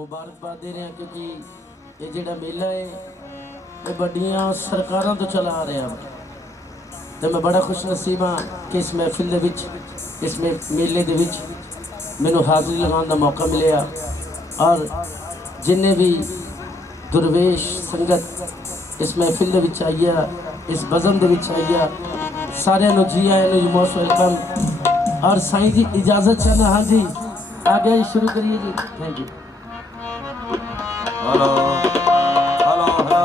मुबारकबाद दे रहे हैं क्योंकि ये जिहड़ा मेला है ये बड़ियां सरकारां तो चला आ रहा है। तो मैं बड़ा खुश नसीब हाँ कि इस महफिल दे विच इस मेले दे विच मैनू हाज़री लगाने का मौका मिले और जिन्हें भी दुरवेश संगत इस महफिल दे विच आई है, इस बज़म दे विच आई है, सारे जी आए मोस्ट वेलकम। और साईं जी इजाज़त चाहना, हाँ जी आगे शुरू करिए जी। Thank you. Hello hello hello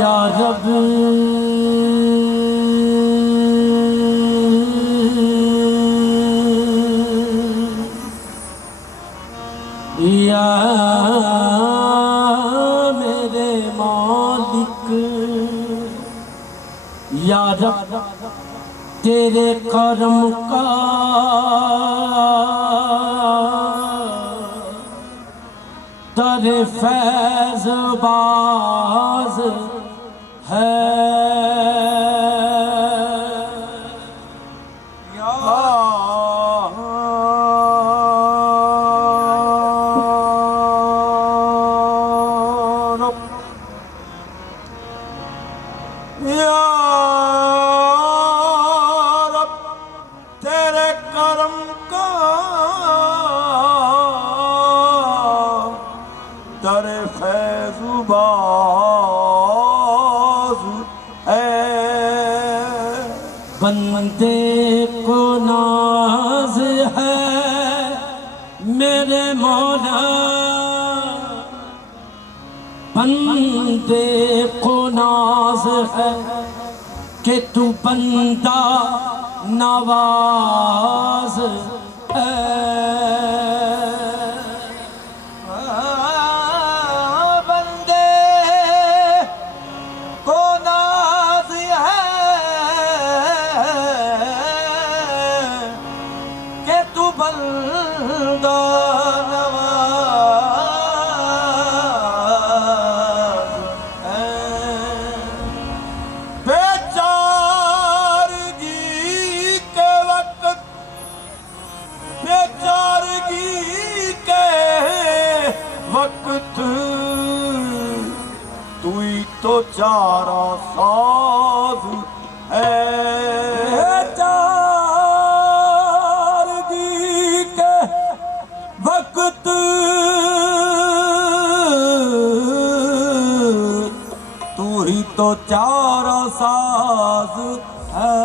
या रब या मेरे मालिक, या रब तेरे करम का दर फैज़ बाज़ है। या रब तेरे करम का दर फैज़ुबाज़ है। बंदे को नाज है मेरे मौला, बंदे को नाज है कि तू बंदा नवाज है। बंदे को नाज है कि तू बंदा नवाज है। बेचारगी के वक्त बेचारगी के वक्त तू ही तो चारा साज है। बेचारगी के वक्त तू ही तो चारा साज है।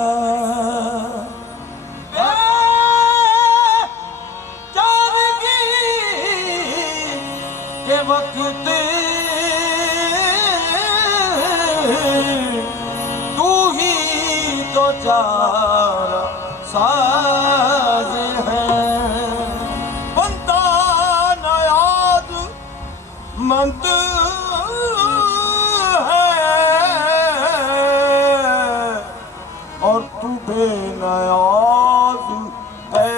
बेचारगी के वक्त तू ही तो चारा साज है। बंदा नयाद मंद है और तू बेनयाज है।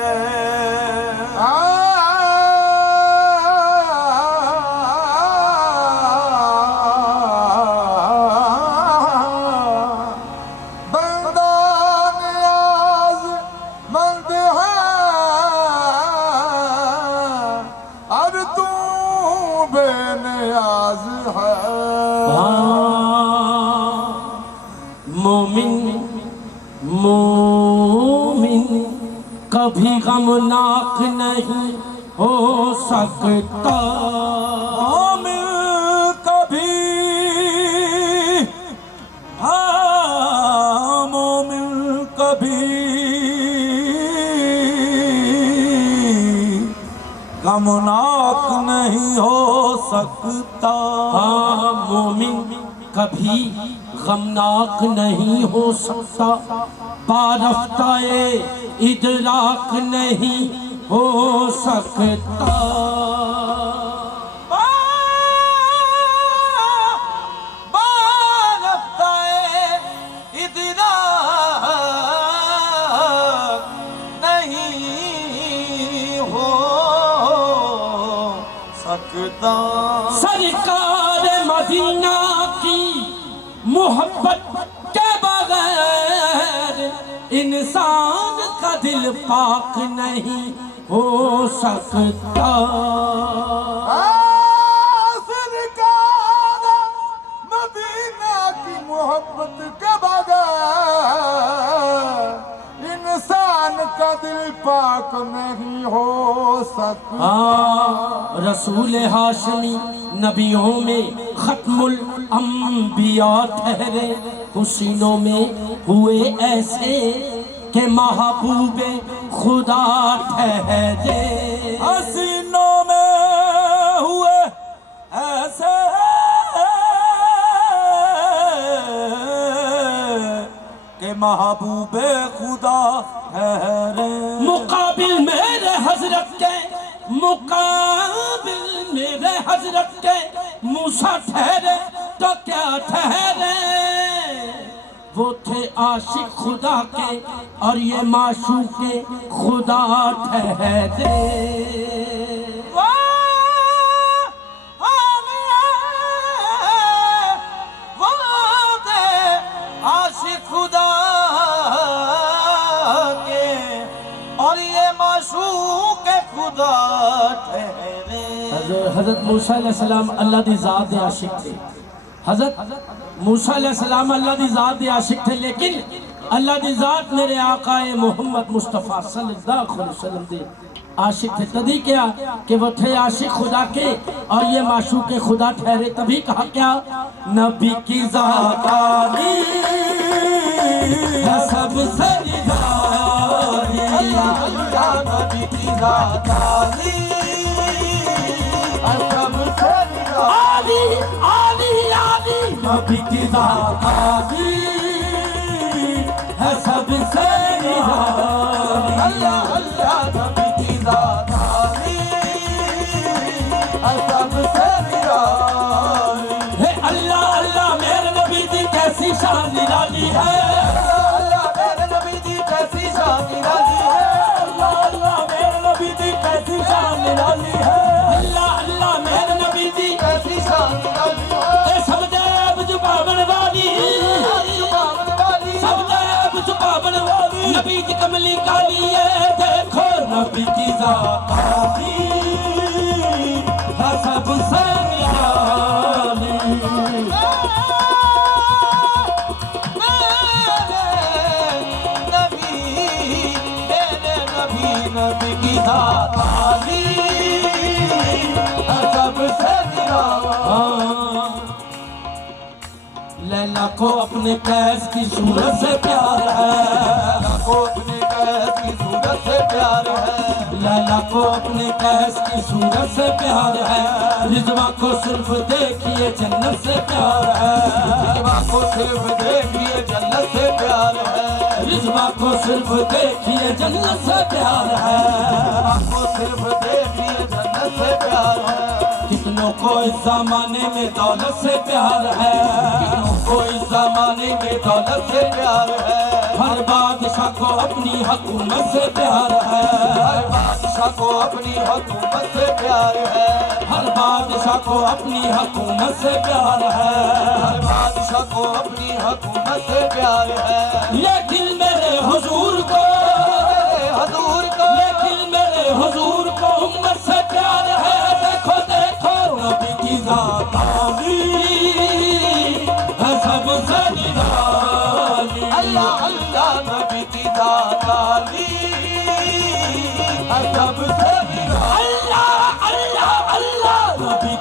नियाज है। मोमिन मोमिन कभी गमनाक नहीं हो सकता। मोमिन कभी, हाँ मोमिन कभी गमनाक नहीं हो सकता। हाँ मोमिन कभी गमनाक नहीं हो सकता। बारफ्ताए इदराक नहीं हो सकता। बारफ्ताए इदराक नहीं हो सकता। सरकार मदीना की मोहब्बत के बगैर इंसान का दिल पाक नहीं हो सकता। सरकार मदीना की मोहब्बत के बगैर इंसान का दिल पाक नहीं हो सकता। रसूल हाशमी नबियों में खत्मुल अंबिया ठहरे, हुस्नों में हुए ऐसे के महबूबे खुदा ठहरे। हसीनों में हुए ऐसे के महबूबे खुदा ठहरे। मुकाबिल मेरे हजरत के, मुकाबिल मेरे हजरत के मूसा ठहरे तो क्या ठहरे। वो थे आशिक खुदा के और ये माशूके खुदा ठहरे। आशिक खुदा के और ये माशूक खुदा ठहरे। हजरत मूसा अलैहिस्सलाम अल्लाह दी जात दे आशिक थे। हजरत मूसा अलैहिस्सलाम अल्लाह दी जात दे आशिक थे, लेकिन अल्लाह दी जात मेरे आकाए मोहम्मद मुस्तफ़ा सल्लल्लाहु अलैहि वसल्लम दे आशिक थे। तभी क्या कि वो थे आशिक खुदा के और ये माशूक खुदा ठहरे। तभी कहा क्या, नबी की जात आली है सबसे निराली। नबी की जात आली है सबसे आली आली आली, नबी की जात आली है सबसे निराली। अल्लाह अल्लाह नबी की जात आली है सबसे निराली। हे अल्लाह अल्लाह मेरे नबी दी कैसी शान निराली है। अल्लाह मेरे नबी दी कैसी शान निराली है। अल्लाह अल्लाह मेरे नबी दी कैसी शान निराली है। अल्लाह अल्लाह मेरे नबी दी कैसी शान निराली है। ए सब देव जुबान वाली, सब देव जुबान वाली, नबी की कमली काली है। देखो नबी की जात आली है सबसे निराली। नबी की जात आली है सबसे निराली। लैला को अपने कैस की सूरत से प्यार है। लैला को अपने कैस की सूरत से प्यार है। लैला को अपने कैस की सूरत से प्यार है। रिजवा को सिर्फ देखिए जन्नत से प्यार है। रिजवा को सिर्फ देखिए जन्नत से प्यार है। रिजवा को सिर्फ देखिए जन्नत से प्यार है। को सिर्फ देखिए जन्नत से प्यार है। कितनों को इस जमाने में दौलत से प्यार है। कितनों को इस जमाने में दौलत से प्यार है। हर बादशाह को अपनी हुकूमत से प्यार है। हर बादशाह को अपनी हुकूमत से प्यार है। हर बादशाह को अपनी हुकूमत से प्यार है। हर बादशाह को अपनी हुकूमत से प्यार है। लेकिन मेरे हुजूर को, हजूर को, लेकिन मेरे हुजूर को उम्मत से प्यार है। देखो देखो नबी की जात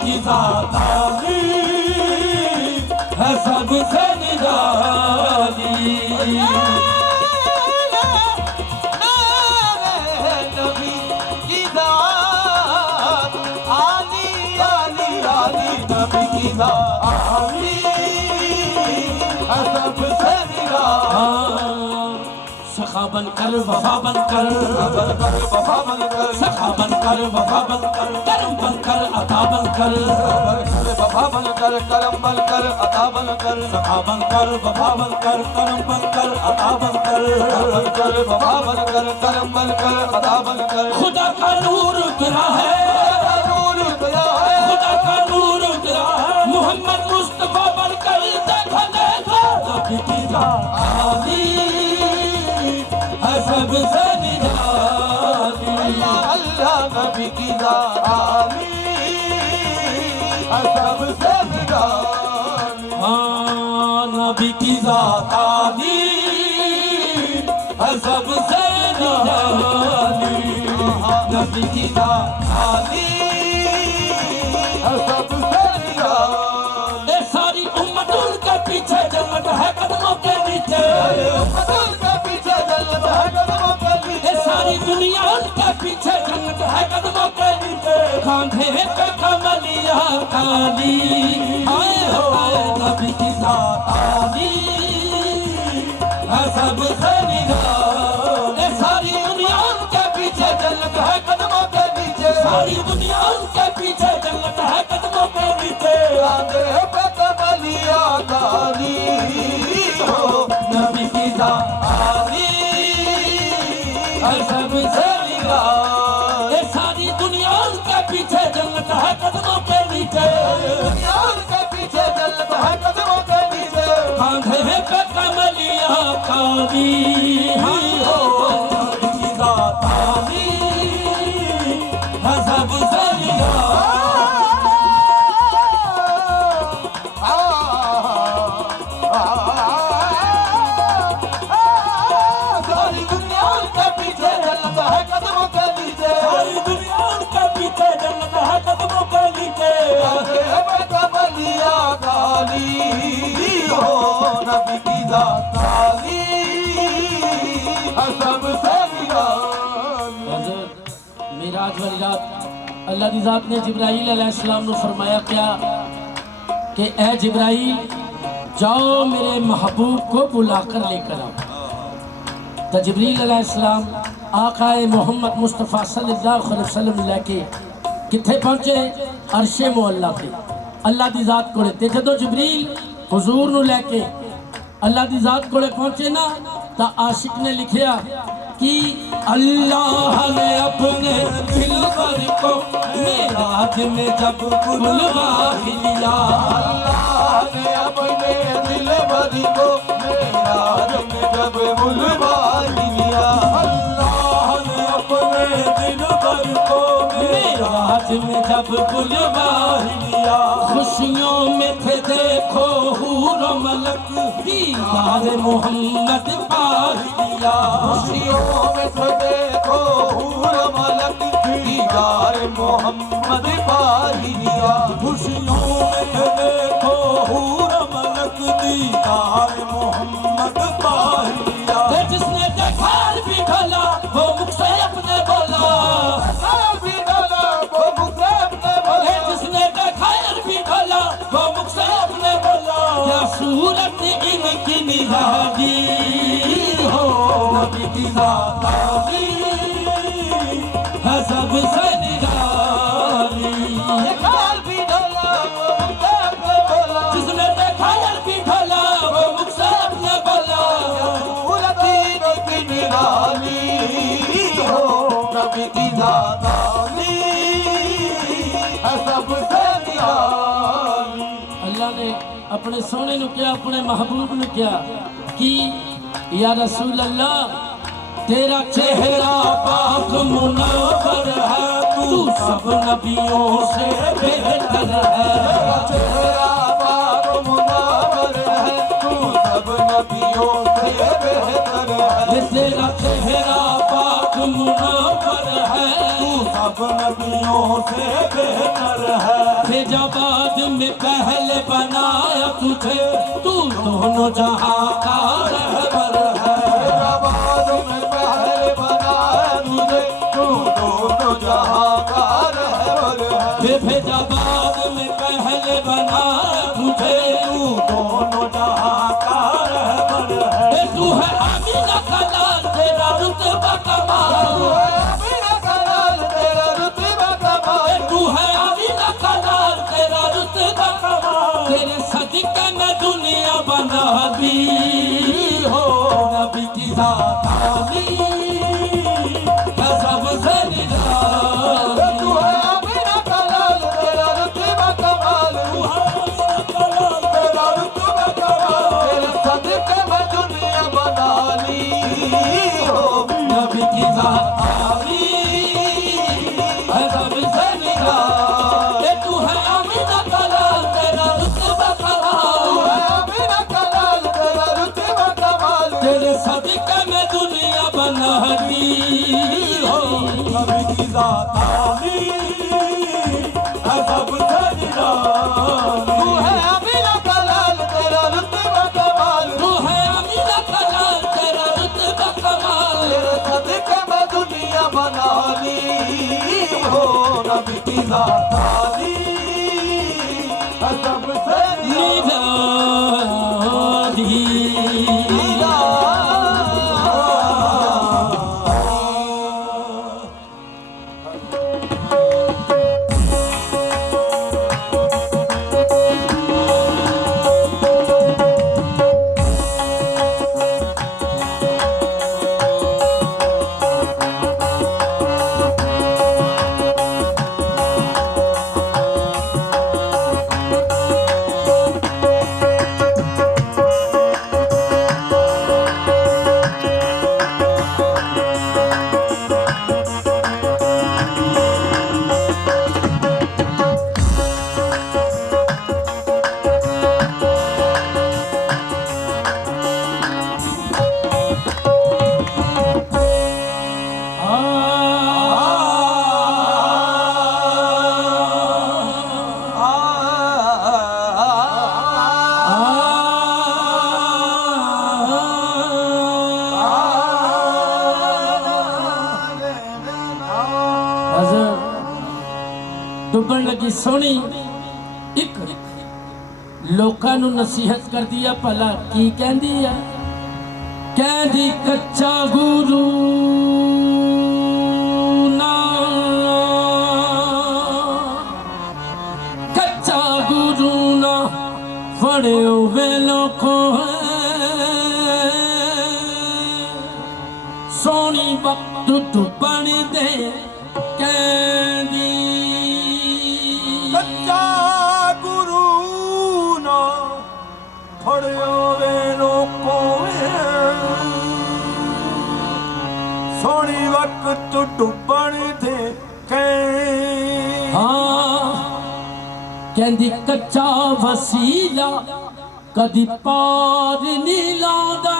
की ज़ात आली है सबसे निराली। नबी की ज़ात आली आली आली, नबी की ज़ात आली है सबसे निराली। सखा बनकर वफा बनकर, वफा बनकर, सखा बनकर वफा बनकर, करम बनकर अता बनकर, वफा बनकर, करम बनकर, अता बनकर, सखा बनकर वफा बनकर, करम बनकर अता बनकर, वफा बनकर, करम बनकर, अता बनकर। खुदा का नूर उतरा है, नूर उतरा है, खुदा का नूर उतरा है, मोहम्मद मुस्तफा बनकर देखा देखा, नबी की ज़ात आली है सबसे निराली। अल्लाह नबी की ज़ात आली है सबसे निराली। हाँ, नबी की ज़ात आली है सबसे निराली। नबी की ज़ात आली है सबसे निराली। ये सारी उम्मत उनके पीछे जन्नत है कदमों के नीचे, उनके पीछे जन्नत है कदमों के नीचे। ये सारी दुनिया उनके पीछे जन्नत है कदमों के नीचे। कांधे पे कमलिया काली, आए हाय नबी की ज़ात आली है सबसे निराली। ये सारी दुनिया उनके पीछे जन्नत है कदमों के नीचे, सारी दुनिया उनके पीछे जन्नत है कदमों के नीचे। कांधे पे कमलिया काली हो, नबी की ज़ात आली है सबसे निराली। ये सारी दुनिया उनके पीछे जन्नत है कदमों के नीचे, दुनिया उनके पीछे जन्नत है कदमों के नीचे। कांधे पे कमलिया काली हो, नबी की ज़ात आली है सबसे निराली। सारी दुनिया उनके पीछे जन्नत है कदमों के नीचे। सारी दुनिया उनके पीछे जन्नत है कदमों के नीचे। कांधे पे कमलिया काली हो, नबी की ज़ात काली है सबसे निराली। हज़रत मिराज वाली रात अल्लाह की ज़ात ने जिब्राईल अलैहिस्सलाम को फरमाया क्या कि ए जिब्राईल जाओ मेरे महबूब को बुलाकर लेकर आओ। तो जिब्रील अलैहिस्सलाम आकाए मोहम्मद मुस्तफ़ा सल्लल्लाहु अलैहि वसल्लम लेके किथे पहुंचे? अर्शे मुअल्ला पे अल्लाह की ज़ात कोले। ते जदों जिब्रील हुजूर नू लेके अल्लाह की ज़ात कोले पहुंचे ना, तो आशिक ने लिखिया कि अल्लाह ने अपने दिलबर को मेराज में जब बुलवा लिया, अल्लाह ने अपने दिलबर को मेराज में जब बुलवा लिया। अल्लाह ने अपने दिलबर को मेराज में जब बुलवा लिया। खुशियों में थे देखो हूर मलक दीदार मोहम्मद पा लिया। खुशियों में तो देखो हूर मलक दीदार मोहम्मद पा लिया। खुशियों में थे देखो हूर मलक दीदार मोहम्मद पा लिया। जिसने देखा भी ढला वो मुख से अपने बोला, भी डाला वो मुझे अपने बोले। जिसने देखा भी ढला वो मुख से अपने बोला। क्या सूरत इनकी निराली हो, नबी की ज़ात आली है सबसे निराली। काल भी डाला वो मुझे अपने बोला। जिसने देखा भी ढला वो मुख से अपने बोला। सूरती की निराली हो, नबी की ज़ात आली है सबसे निराली। अल्लाह ने अपने सोने नु क्या, अपने महबूब ने क्या कि या रसूल अल्लाह तेरा चेहरा पाक मुनव्वर है, तू सब नबियों से बेहतर है। चेहरा पाक मुनव्वर है, तू सब नबियों से बेहतर है। ये तेरा चेहरा पाक मुनव्वर है, तू सब नबियों से बेहतर है। फैजाबाद में पहले बनाया तुझे, तू दोनों जहां का रहबर है। फैजाबाद में पहले बनाया तुझे, तू दोनों जहां का रहबर है। फैजाबाद में पहले बनाया तुझे, तू दोनों जहां का रहबर है। तू है आमीना का लाल, तेरा रुतबा कमाल। तू है आमीना का लाल, तेरा रुतबा कमाल। तेरे सदके में दुनिया बना दी हो, नबी की ज़ात आली है सबसे निराली। तू है आमीना का लाल, तेरा रुतबा कमाल। तू है आमीना का लाल, तेरा रुतबा कमाल। तेरे सदके में दुनिया बना ली हो, नबी की ज़ात आली है सबसे निराली। तू है आमीना का लाल, तेरा रुतबा कमाल। तू है आमीना का लाल, तेरा रुतबा कमाल। तेरे सदके में दुनिया बना दी हो, नबी की ज़ात आली है सबसे निराली। तू है आमीना का लाल, तेरा रुतबा कमाल। तू है आमीना का लाल, तेरा रुतबा कमाल। तेरे सदके में दुनिया बना ली हो, नबी की ज़ात आली है सबसे डुबन लगी सोनी एक लोकां नू नसीहत कर दिया, भला की कहंदी है? कहंदी कच्चा गुरु ना, कच्चा गुरु ना फड़ियो वे लोको, सोनी वक्त डुबन दे कहंदी। कच्चा गुरु ना फड़ियो वे लोको, सोनी वक्त डुबन दे हाँ कहंदी कच्चा वसीला कदी पार नहीं लांदा,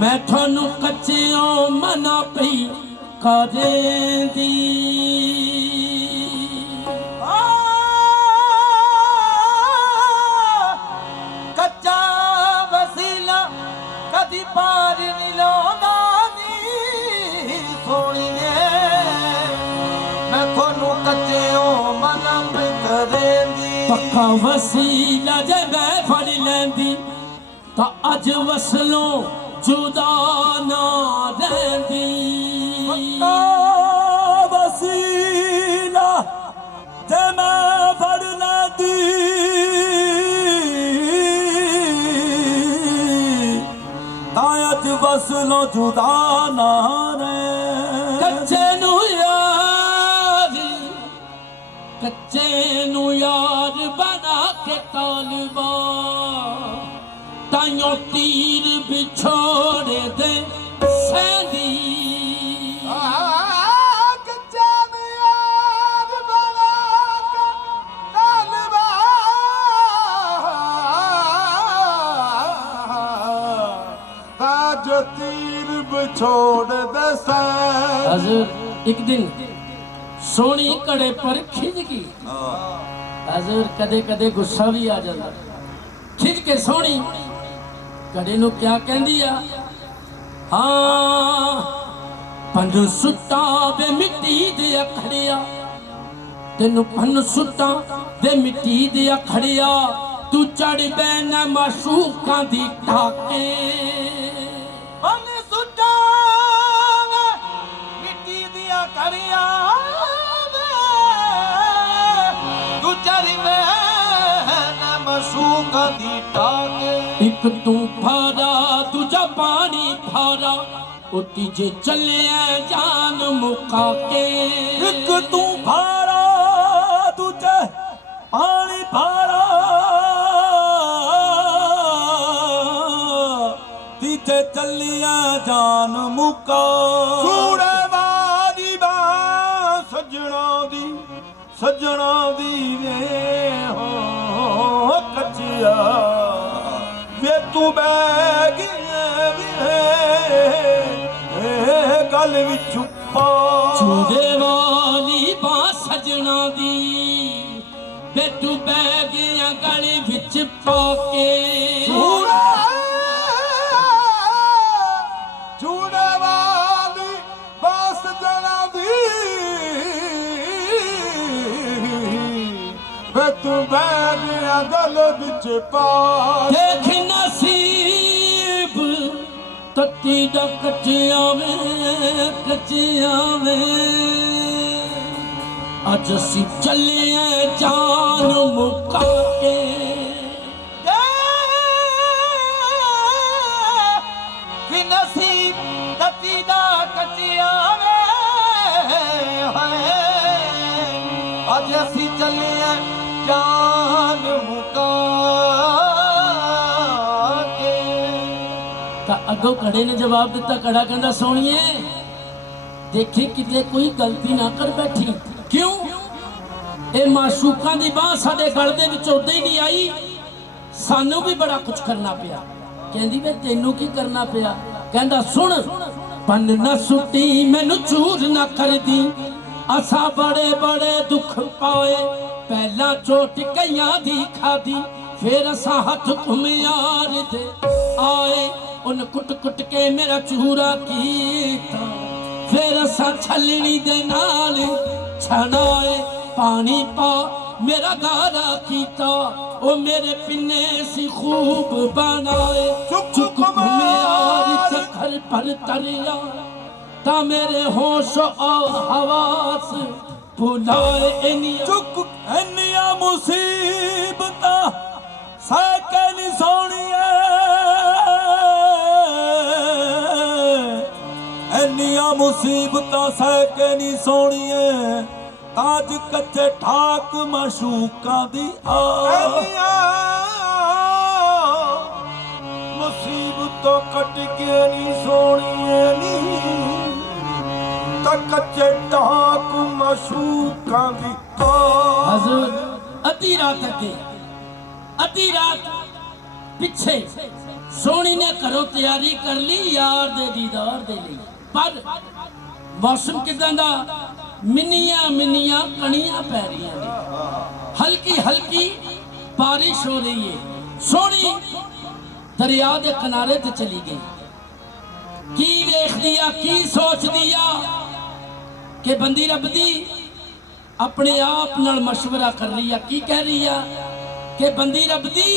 मैं थानू कच्चियों मना पई करेंदी। कच्चा वसीला कदी पार नहीं लांदा नी, सोनिए मैं थानू कच्चियों मना पई करेंदी। पक्का वसीला जे मैं फड़ लैंदी तां अज वसलों जुदा ना रहंदी। पक्का वसीला जे मैं फड़ लैंदी, तां अज वसलों जुदा ना रह। कच्चे नू यार, कच्चे नू यार बना के तालिबा, ताइयों तीर बिछोड़े दे सैंदी। कच्चे नू यार बना के तालिबा, ताजो तीर बिछोड़ दे सैंदी। हज़रत एक दिन सोनी कड़े पर खिंच गई। हजूर कदे कदे गुस्सा भी आ जाता, खिंच के सोनी कड़े नू क्या कहंदी आ, हाँ पन सुट्टा वे मिट्टी दे अखड़िया, तेनू पन सुट्टा वे मिट्टी दे अखड़िया, तू चढ़ बैना माशूकां दी टाके। पन सुट्टा वे मिट्टी दी अखड़िया, तू चढ़ बैना माशूकां दी टाके। एक तू भारा दूजा पानी भारा, ओ तीजे चले जान मुका के। एक तू भारा दूजे पानी भारा, तीजे चलिया जान मुका। सूड़े वादी बा सजना दी वे हो कचिया, वे तू बह गया वे गल विच पा। चूड़े वाली बां सजना दी, बेटू बह गया गले विच पाके। चूड़े वाली बां सजना दी, बेटू बह गया गल विच पा। देख नसीब तत्ती दा कच्चिया वे, अज असी चले जान मुका के। कि नसीब तत्ती दा कच्चिया वे, अज असी चले जान मुका के। अगों कड़े ने जवाब दिता, कड़ा कहंदा सोनिए देखी किते कोई गलती ना कर बैठी। क्यों ए माशूकां दी बांह साडे गल दे विच उदे ही नहीं आई, सानू भी बड़ा कुछ करना पिया। कहंदी वे तैनू की करना पिया? कहंदा सुन, पन ना सुट्टी मैनू चूर ना कर दी, असा बड़े बड़े दुख पाए, पहला चोट कईयां दी खादी, फिर असा हथ घुमियार दे आए, उन कुट कुट के मेरा चूरा कीता, फिर असा छलनी दे नाल छनाए, पानी पा मेरा गारा कीता, ओ मेरे पिन्ने सी खूब बनाए, चुक घुमियार चक्कर पर तरिया, ता मेरे होश और हवास भुलाए। एनिया मुसीबता सैके नी सोनिए, एनिया मुसीबता सैके नी सोनिए, ताज कच्चे ठाक माशूकां दी आ। मुसीबतों कट के नी सोनिए नी, कच्चे ठाक माशूकां दी आ। हजूर अधी रात अगे अधी रात पिछे सोनी ने घरों तैयारी कर ली यार दे दीदार दे लई, पर मौसम किदां दा, मिनिया मिनिया कणियां पै रही ने, हल्की हल्की बारिश हो रही है। सोनी दरिया दे किनारे ते चली गई, की देख दिया की सोच दिया कि बंदी रबदी अपने आप नाल मशवरा कर रही है। की कह रही है कि बंदी रबदी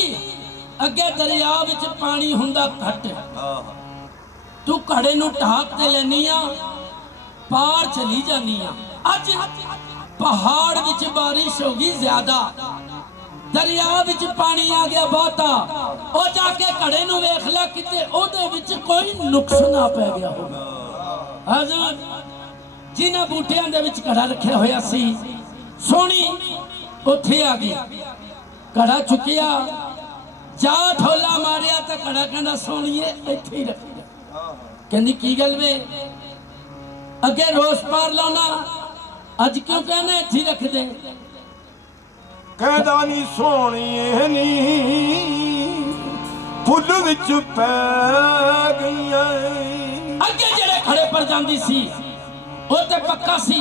अगे दरिया विच पानी हुंदा घट, तू घड़े नू ढाक ते लैनी आ, पार चली जानी आ। अज पहाड़ विच बारिश हो गई ज्यादा, दरिया विच पानी आ गया बहुता, ओ जाके घड़े नू वेख लै किते ओदे विच कोई नुक्स ना पै गया हो। हजूर जिन्हां बूटियां दे विच घड़ा रखिया होया सी, सोनी उत्थे आ गई, घड़ा चुकिया, जा ठोला मारिया तो घड़ा कहंदा सोनिए इत्थे ही रखी। कहंदी की गल वे, अगे रोज पार लाना, अज क्यों कहना इत्थे ही रख दे? कहदा नी सोनिए नी फुल विच पै गईयां। अगे जेड़े खड़े पर जांदी सी ओ ते पक्का सी,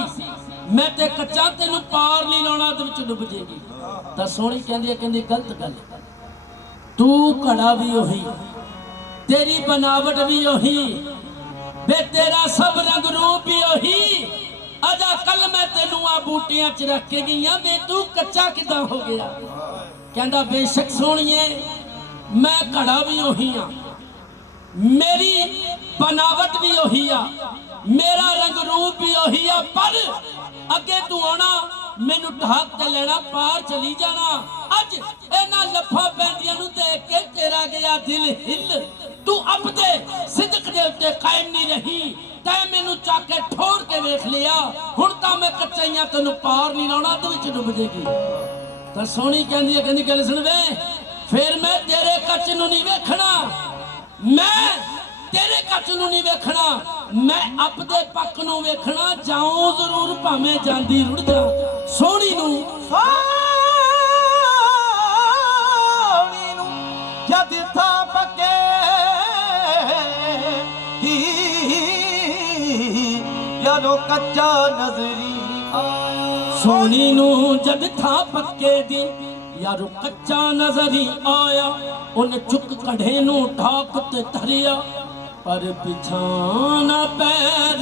मैं ते कच्चा तेनू पार नहीं लाना ते विच डुब जेगी। तां सोहणी कहंदी गलत गल, तू घड़ा भी ओही, तेरी बनावट भी ओही, बे तेरा सब रंग रूप भी ओही। अजा कल मैं तेनू आ बूटियां च रख के गई वे तू कच्चा किदां हो गया? कहंदा बेशक सोहणीए मैं घड़ा भी ओही हाँ, मेरी बनावट भी ओही आ, मेरा रंग रूप भी ओही आ, पर अगे तू आना मैनू ढाक ते लेना, पार चली जाना। अज इन्हां लफा पैंदियां नू देख के तेरा गया दिल हिल, तू अपने सिदक दे उत्ते कायम नहीं रही, तै मैनू चक के ठोर के वेख लिया, हुण तां मैं कच्चाइयां तेनू पार नहीं लाउणा ते विच डुब जेगी। तां सोहणी कहंदी गल सुण वे, फिर मैं तेरे कच नू नहीं वेखना, मैं तेरे कच नू नहीं वेखना, मैं अपने पक्क नू वेखना, जाऊं जरूर भावें जांदी रुड़ जा। सोहणी नू जद था पके यारो कच्चा नजरी आया, सोहणी नू जद था पक्के दी यारो कच्चा नजरी आया, उन चुक कढ़े नू ढाक ते धरिया, पर बिछाना पैर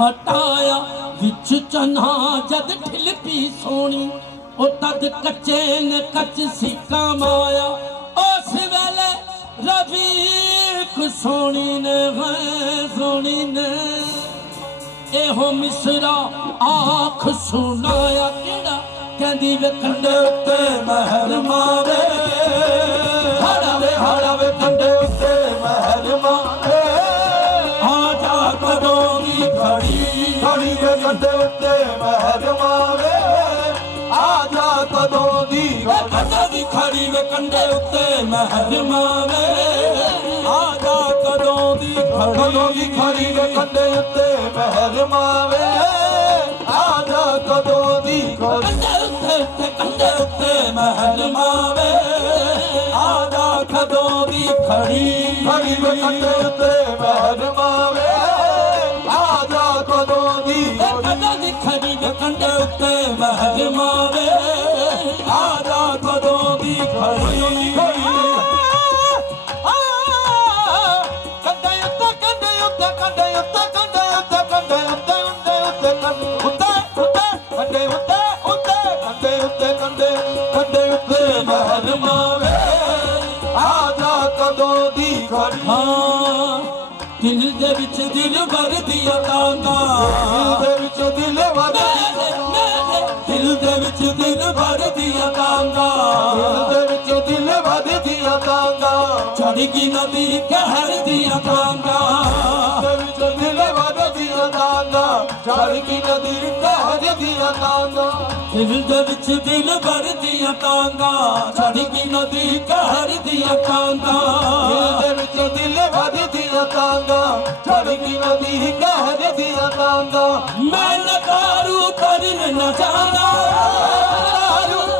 हटाया, विच चन्हा जद ठिल पी सोहणी, ओ तद कच्चे ने कच सीका माया, उस वेले रफीक सोहणी ने सोहणी ने एहो मिसरा आख सुनाया, केड़ा कहंदी वे कंडे उत्ते महर मावे, हाड़ा वे कंडे उत्ते महर मावे, आजा कदों दी घड़ी वे कंडे उत्ते महर मावे, आजा कदों दी खड़ी वे कंडे उत्ते महर मावे, आजा कदों दी खड़ी वे कंडे उत्ते महर मावे, आजा कदों दी कंडे उत्ते महर मावे, आजा कदों दी खड़ी वे कंडे उत्ते महर मावे, आजा कदों दी खड़ी वे कंडे उत्ते महर मावे, आजा कदों दी खड़ी दिल दे विच दिल भर दिया तांगा, दिल भर दिल दे विच दिल भर दिया तांगा, दिल भर दिया तांगा, चढ़गी नदी कहर दिया तांगा, दिल भर दिया तांगा, चढ़गी नदी कहर दिया तांगा, दिल दे विच दिल भर दिया तांगा, चढ़गी नदी कहर दिया तांगा, दिल भर दिया तांगा, चढ़गी नदी कहर दिया तांगा, मैं नकारू करन न जाना,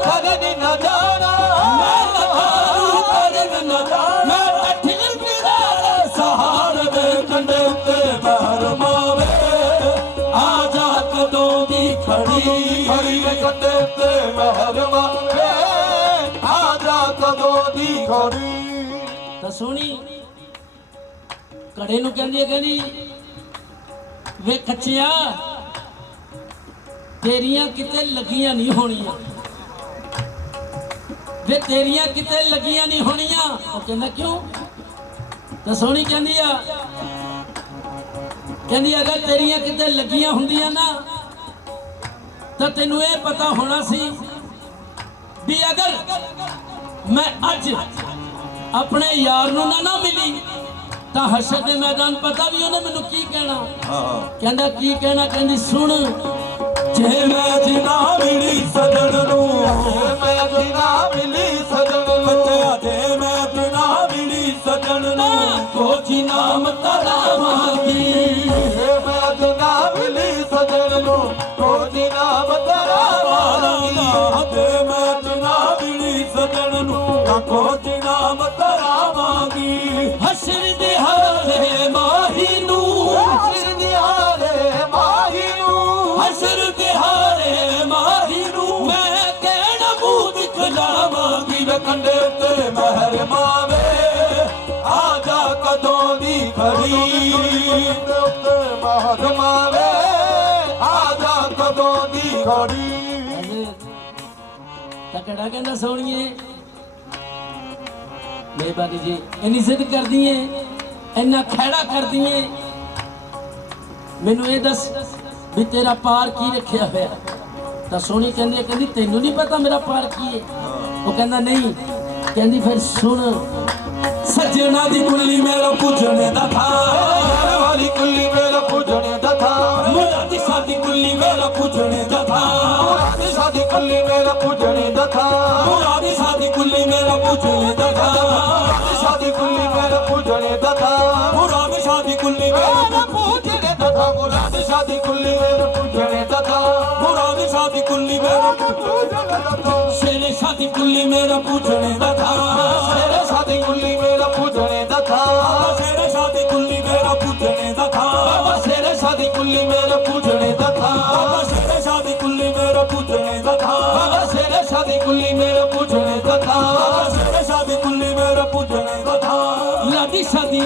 करन न जाना, मैं नकारू करन न जाना, मैं कठिन पिरारे सहार वे कंडे उत्ते महर मावे, आजा कदों दी खड़ी वे कंडे उत्ते महर मावे, आजा कदों दी खड़ी। तां सोहणी कड़े नू कहंदी वे कच्चिया तेरियां किते लगियां नहीं होनियां, वे तेरियां किते लगियां नहीं होनियां। वो कहंदा क्यों? तां सोहणी कहंदी अगर तेरियां किते लगियां हुंदियां ना तां तैनू ये पता होना सी भी अगर मैं अज अपने यार नू ना मिली तां हशर दे मैदान पता भी उन्हें मैनू की कहना। कहंदा की कहना? कहंदी सुन जे मैं जिना मिली सजन नू, मैं जिना मिली सजन नू, जे मैं जिना मिली सजन नू कोची नाम तरावांगी, मैं जिना मिली सजन नू कोची नाम तरावांगी, जे मैं जिना मिली सजन नू कोची नाम तरावांगी। हशर दिहाड़े माही नू, हशर दिहाड़े माही नू, हशर दिहाड़े ਜਾਵਾਂਗੀ ਵੇ ਕੰਡੇ ਉੱਤੇ ਮਹਿਰ ਮਾਵੇ ਆ ਜਾ ਕਦੋਂ ਦੀ ਖੜੀ ਉੱਤੇ ਮਹਿਰ ਮਾਵੇ ਆ ਜਾ ਕਦੋਂ ਦੀ ਖੜੀ ਤਕੜਾ ਕਹਿੰਦਾ ਸੋਹਣੀਏ ਮੇਬਾਨੀ ਜੀ ਇੰਨੀ ਜ਼ਿੱਦ ਕਰਦੀ ਏ ਇੰਨਾ ਖਹਿੜਾ ਕਰਦੀ ਏ ਮੈਨੂੰ ਇਹ ਦੱਸ ਵੀ ਤੇਰਾ ਪਾਰ ਕੀ ਰੱਖਿਆ ਹੋਇਆ ਤਾਂ ਸੋਹਣੀ ਕਹਿੰਦੀ ਕਹਿੰਦੀ ਤੈਨੂੰ ਨਹੀਂ ਪਤਾ ਮੇਰਾ ਪਾਰ ਕੀ ਏ ਉਹ ਕਹਿੰਦਾ ਨਹੀਂ ਕਹਿੰਦੀ ਫਿਰ ਸੁਣ ਸੱਜਣਾ ਦੀ ਕੁੱਲੀ ਮੇਰਾ ਪੁੱਜਣੇ ਦਾ ਥਾਂ ਯਾਰ ਵਾਲੀ ਕੁੱਲੀ ਮੇਰਾ ਪੁੱਜਣੇ ਦਾ ਥਾਂ ਮੁੰਡਾ ਦੀ ਸਾਦੀ ਕੁੱਲੀ ਮੇਰਾ ਪੁੱਜਣੇ ਦਾ ਥਾਂ ਮੁੰਡਾ ਦੀ ਸਾਦੀ ਕੁੱਲੀ ਮੇਰਾ ਪੁੱਜਣੇ ਦਾ ਥਾਂ ਮੁੰਡਾ ਦੀ ਸਾਦੀ ਕੁੱਲੀ ਮੇਰਾ ਪੁੱਜਣੇ ਦਾ ਥਾਂ ਸਾਦੀ ਕੁੱਲੀ ਮੇਰਾ ਪੁੱਜਣੇ ਦਾ ਥਾਂ ਮੁੰਡਾ ਦੀ ਸਾਦੀ ਕੁੱਲੀ ਮੇਰਾ ਪੁੱਜਣੇ ਦਾ ਥਾਂ ਮੁੰਡਾ ਦੀ ਸਾਦੀ ਕੁੱਲੀ ਮੇਰਾ ਪੁੱਜਣੇ ਦਾ ਥਾਂ ਮੁੰਡਾ ਦੀ ਸਾਦੀ ਕੁੱਲੀ ਮੇਰਾ ਪੁੱਜਣੇ ਦਾ ਥਾਂ ਸ਼ੇਰੇ ਸਾਦੀ ਕੁੱਲੀ ਮੇਰਾ ਪੁੱਜਣੇ ਦਾ ਥਾਂ ਸ਼ੇਰੇ ਸਾਦੀ ਕੁੱਲੀ ਮੇਰਾ ਪੁੱਜਣੇ ਦਾ ਥਾਂ ਸ਼ੇਰੇ ਸਾਦੀ ਕੁੱਲੀ ਮੇਰਾ ਪੁੱਜਣੇ ਦਾ ਥਾਂ ਬਾਬਾ ਸ਼ੇਰੇ ਸਾਦੀ ਕੁੱਲੀ ਮੇਰਾ ਪੁੱਜਣੇ ਦਾ ਥਾਂ ਬਾਬਾ ਸ਼ੇਰੇ ਸਾਦੀ ਕੁੱਲੀ ਮੇਰਾ ਪੁੱਜਣੇ ਦਾ ਥਾਂ ਬਾਬਾ ਸ਼ੇਰੇ ਸਾਦੀ ਕੁੱਲੀ ਮੇਰਾ ਪੁੱਜਣੇ ਦਾ ਥਾਂ ਬਾਬਾ ਸ਼ੇਰੇ ਸਾਦੀ ਕੁੱਲੀ ਮੇਰਾ ਪੁੱਜਣੇ ਦਾ ਥਾਂ ਲਾਡੀ ਸਾਦੀ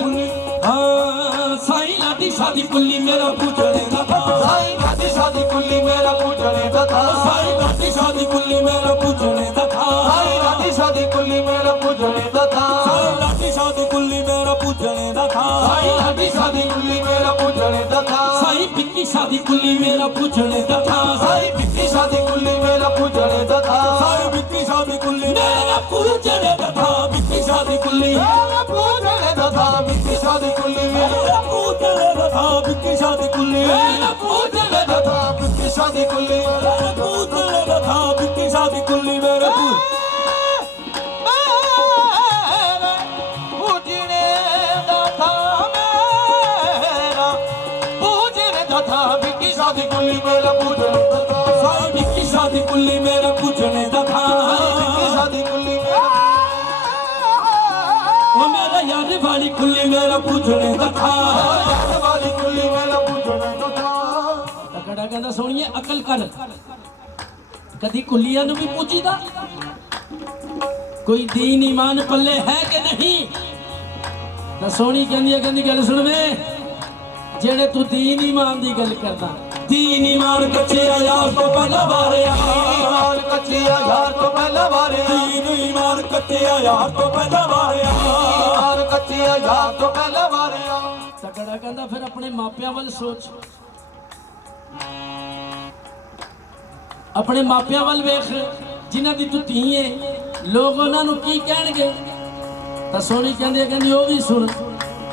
ਹਾਂ ਸਾਈ ਲਾਡੀ ਸਾਦੀ ਕੁੱਲੀ ਮੇਰਾ ਪੁੱਜਣੇ ਦਾ ਥਾਂ ਸਾਈ ਲਾਡੀ ਸਾਦੀ ਕੁੱਲੀ ਮੇਰਾ ਪੁੱਜਣੇ ਦਾ ਥਾਂ ਸਾਈ ਲਾਡੀ ਸਾਦੀ ਕੁੱਲੀ ਮੇਰਾ ਪੁੱਜਣੇ ਦਾ ਥਾਂ ਸਾਈ ਲਾਡੀ ਸਾਦੀ ਕੁੱਲੀ ਮੇਰਾ ਪੁੱਜਣੇ ਦਾ ਥਾਂ ਸਾਈ ਲਾਡੀ ਸਾਦੀ ਕੁੱਲੀ ਮੇਰਾ ਪੁੱਜਣੇ ਦਾ ਥਾਂ ਸਾਈ ਲਾਡੀ ਸਾਦੀ ਕੁੱਲੀ ਮੇਰਾ ਪੁੱਜਣੇ ਦਾ ਥਾਂ ਸਾਈ ਪਿੱਕੀ ਸਾਦੀ ਕੁੱਲੀ ਮੇਰਾ ਪੁੱਜਣੇ ਦਾ ਥਾਂ ਸਾਈ ਪਿੱਕੀ ਸਾਦੀ ਕੁੱਲੀ ਮੇਰਾ ਪੁੱਜਣੇ ਦਾ ਥਾਂ ਸਾਈ ਪਿੱਕੀ ਸਾਦੀ ਕੁੱਲੀ ਮੇਰਾ ਪੁੱਜਣੇ ਦਾ ਥਾਂ ਪਿੱਕੀ ਸਾਦੀ ਕੁੱਲੀ ਮੇਰਾ ਪੁੱਜਣੇ ਦਾ ਥਾਂ ਪਿੱਕੀ ਸਾਦੀ ਕੁੱਲੀ ਮੇਰਾ ਪੁੱਜਣੇ ਦਾ ਥਾਂ ਪਿੱਕੀ ਸਾਦੀ ਕੁੱਲੀ ਮੇਰਾ ਪੁੱਜਣੇ ਦਾ ਥਾਂ ਪਿੱਕੀ ਸਾਦੀ ਕੁੱਲੀ ਮੇਰਾ ਪੁੱਜਣੇ ਦਾ ਥਾਂ ਪਿੱਕੀ ਸਾਦੀ ਕੁੱਲੀ ਮੇਰਾ ਸਾਦੀ ਕੁੱਲੀ ਮੇਰਾ ਪੁੱਜਣੇ ਦਾ ਥਾਂ ਸਾਈ ਪਿੱਕੀ ਸਾਦੀ ਕੁੱਲੀ ਮੇਰਾ ਪੁੱਜਣੇ ਦਾ ਥਾਂ ਪਿੱਕੀ ਸਾਦੀ ਕੁੱਲੀ ਮੇਰਾ ਉਹ ਮੇਰਾ ਯਾਰ ਵਾਲੀ ਕੁੱਲੀ ਮੇਰਾ ਪੁੱਜਣੇ ਦਾ ਥਾਂ ਯਾਰ ਵਾਲੀ ਕੁੱਲੀ ਮੇਰਾ ਪੁੱਜਣੇ ਦਾ ਥਾਂ ਤਕੜਾ ਕਹਿੰਦਾ ਸੋਹਣੀਏ ਅਕਲ ਕਰ ਕਦੀ ਕੁੱਲੀਆਂ ਨੂੰ ਵੀ ਪੁੱਜੀਦਾ ਕੋਈ ਦੀਨ ਈਮਾਨ ਪੱਲੇ ਹੈ ਕਿ ਨਹੀਂ ਤਾਂ ਸੋਹਣੀ ਕਹਿੰਦੀ ਗੱਲ ਸੁਣ ਵੇ ਜਿਹੜੇ ਤੂੰ ਦੀਨ ਈਮਾਨ ਦੀ ਗੱਲ ਕਰਦਾ ਦੀਨ ਈਮਾਨ ਕੱਚਿਆ ਯਾਰ ਤੋਂ ਪਹਿਲਾਂ ਵਾਰਿਆ ਈਮਾਨ ਕੱਚਿਆ ਯਾਰ ਤੋਂ ਪਹਿਲਾਂ ਵਾਰਿਆ ਦੀਨ ਈਮਾਨ ਕੱਚਿਆ ਯਾਰ ਤੋਂ ਪਹਿਲਾਂ ਵਾਰਿਆ ਈਮਾਨ ਕੱਚਿਆ ਯਾਰ ਤੋਂ ਪਹਿਲਾਂ ਵਾਰਿਆ ਤਕੜਾ ਕਹਿੰਦਾ ਫਿਰ ਆਪਣੇ ਮਾਪਿਆਂ ਵੱਲ ਸੋਚ ਆਪਣੇ ਮਾਪਿਆਂ ਵੱਲ ਵੇਖ ਜਿਨ੍ਹਾਂ ਦੀ ਤੂੰ ਧੀ ਏ ਲੋਕ ਉਹਨਾਂ ਨੂੰ ਕੀ ਕਹਿਣਗੇ ਤਾਂ ਸੋਹਣੀ ਕਹਿੰਦੀ ਉਹ ਵੀ ਸੁਣ